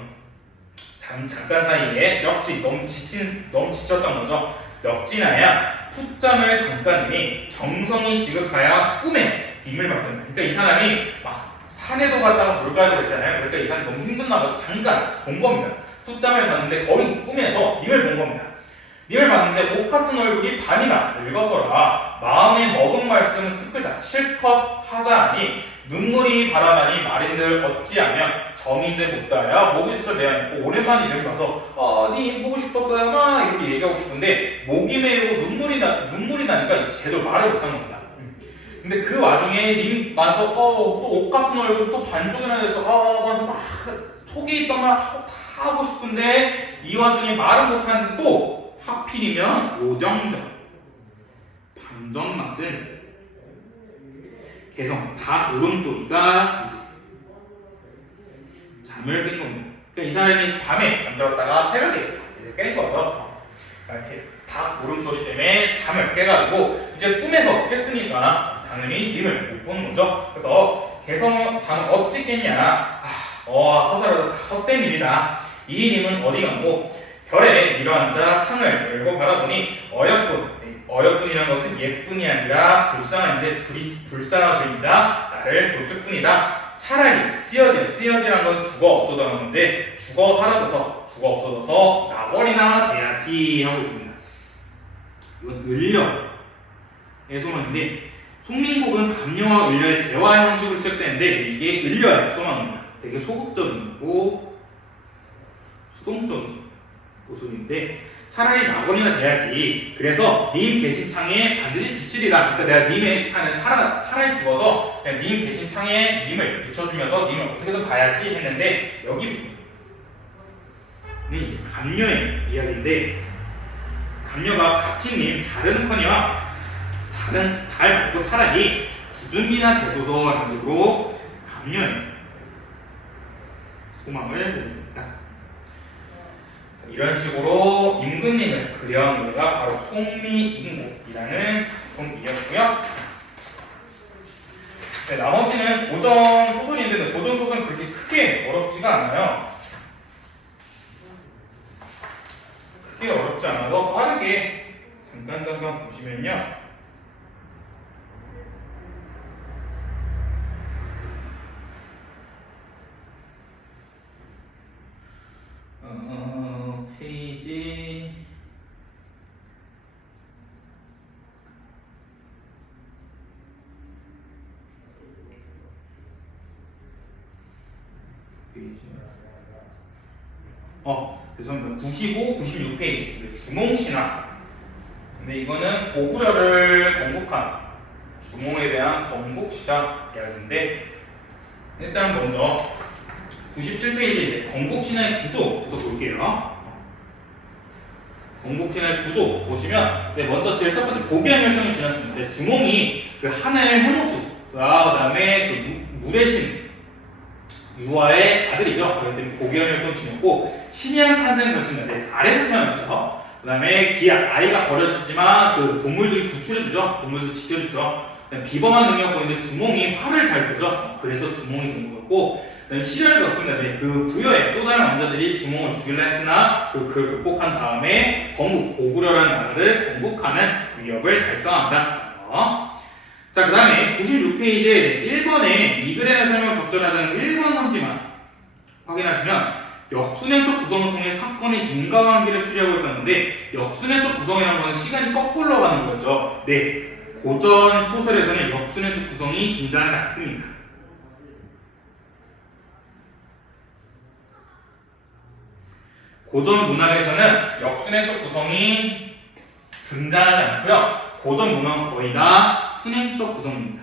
잠깐 사이에 너무 지쳤던 거죠. 역진하야 풋잠을 잠깐이니 정성이 지극하여 꿈에 님을 받는다. 그러니까 이 사람이 막 산에도 갔다가 물가에도 갔잖아요. 그러니까 이 사람이 너무 힘든가 봐서 잠깐 본 겁니다. 풋잠을 잤는데 거의 꿈에서 님을 본 겁니다. 님을 봤는데 옷 같은 얼굴이 반이나 늙어서라 마음에 먹은 말씀 스크자 실컷 하자하니 눈물이 바라다니 말인들 어찌하면 점인들 못다야 목이 있어 내안고 오랜만에 이름 가서 님 보고 싶었어요 막 이렇게 얘기하고 싶은데 목이 메이고 눈물이 나니까 제대로 말을 못한 겁니다. 근데 그 와중에 님 와서 또 옷 같은 얼굴 또 반쪽이나 돼서 와서 막 속에 있던 말 다 하고 싶은데 이 와중에 말은 못하는데 또 하필이면 오정정 반전 맞은 개성 닭 울음소리가 이제 잠을 깬 겁니다. 그러니까 이 사람이 밤에 잠들었다가 새벽에 이제 깬 거죠. 이렇게 닭 울음소리 때문에 잠을 깨가지고 이제 꿈에서 깼으니까 당연히 님을 못 보는 거죠. 그래서 개성 잠 어찌 깼냐? 허사로도 헛된 일이다. 이 님은 어디 갔고 별에 밀어앉아 창을 열고 바라보니 어여뿐이라는 것은 예뿐이 아니라 불쌍한데 불쌍한 그림자 나를 조출 뿐이다. 차라리 쓰여디란 건 죽어 없어졌는데 죽어 없어져서 나월이나 돼야지 하고 있습니다. 이건 을려의 소망인데 송민곡은 감녀와 을려의 대화 형식으로 시작되는데 이게 을려의 소망입니다. 되게 소극적이고 수동적인 모습인데 차라리 낙원이나 돼야지. 그래서 님 계신 창에 반드시 비치리라. 그러니까 내가 님의 창에 차라리 죽어서 그냥 님 계신 창에 님을 비춰주면서 님을 어떻게든 봐야지 했는데 여기는 이제 감녀의 이야기인데 감녀가 갇힌님 다르는커녕 달 말고 차라리 구준비나 되소서라는 식으로 감녀의 소망을 보여줍니다. 이런 식으로 임금님을 그려한 노래가 바로 송미인곡이라는 작품이었고요. 나머지는 고전 소설인데 고전 소설은 그렇게 크게 어렵지가 않아요. 크게 어렵지 않아서 빠르게 잠깐 보시면요. 페이지 죄송합니다. 95, 96페이지 주몽신화. 근데 이거는 고구려를 건국한 주몽에 대한 건국시작 이야기인데 일단 먼저 97페이지 건국신화의 구조부터 볼게요. 건국신화의 구조 보시면 먼저 제일 첫 번째 고개현혈통이 지났습니다. 주몽이 그 하늘 해모수 그 다음에 그 물의 신 유아의 아들이죠. 그렇기 때문에 고개현혈통이 지났고 신이한 탄생을 거쳤는데 아래에서 태어났죠. 그 다음에 아이가 버려지지만 그 동물들이 구출해주죠. 동물들 지켜주죠. 비범한 능력 보이는데 주몽이 활을 잘 쏘죠. 그래서 주몽이 된 거였고, 시련을 겪습니다. 그 부여에 또 다른 왕자들이 주몽을 죽일라 했으나 그걸 극복한 다음에 건국 고구려라는 나라를 건국하는 위협을 달성합니다. 자, 그 다음에 96페이지에 1번에 이글의 설명 적절하지 않은 1번 선지만 확인하시면 역순행적 구성을 통해 사건의 인과관계를 추리하고 있다는데, 역순행적 구성이라는 건 시간이 거꾸로 가는 거죠. 네, 고전 소설에서는 역순행적 구성이 등장하지 않습니다. 고전 문학에서는 역순행적 구성이 등장하지 않고요. 고전 문학은 거의 다 순행적 구성입니다.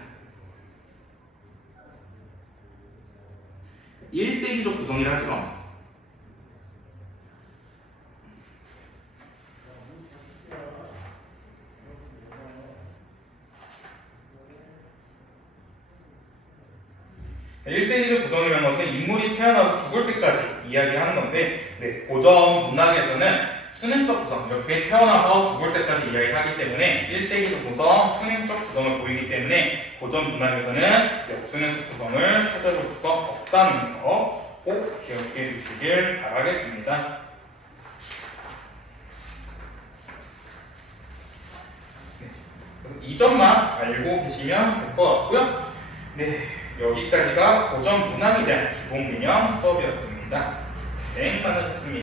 일대기적 구성이라 하죠. 일대기적 구성이라는 것은 인물이 태어나서 죽을 때까지 이야기하는 건데, 네, 고전 문학에서는 순행적 구성, 이렇게 태어나서 죽을 때까지 이야기하기 때문에 일대기적 구성, 순행적 구성을 보이기 때문에 고전 문학에서는 역순행적 구성을 찾아볼 수가 없다는 거 꼭 기억해 주시길 바라겠습니다. 네, 그래서 이 점만 알고 계시면 될 것 같고요. 네, 여기까지가 고전 문학에 대한 기본 개념 수업이었습니다. 네, 많으셨습니다.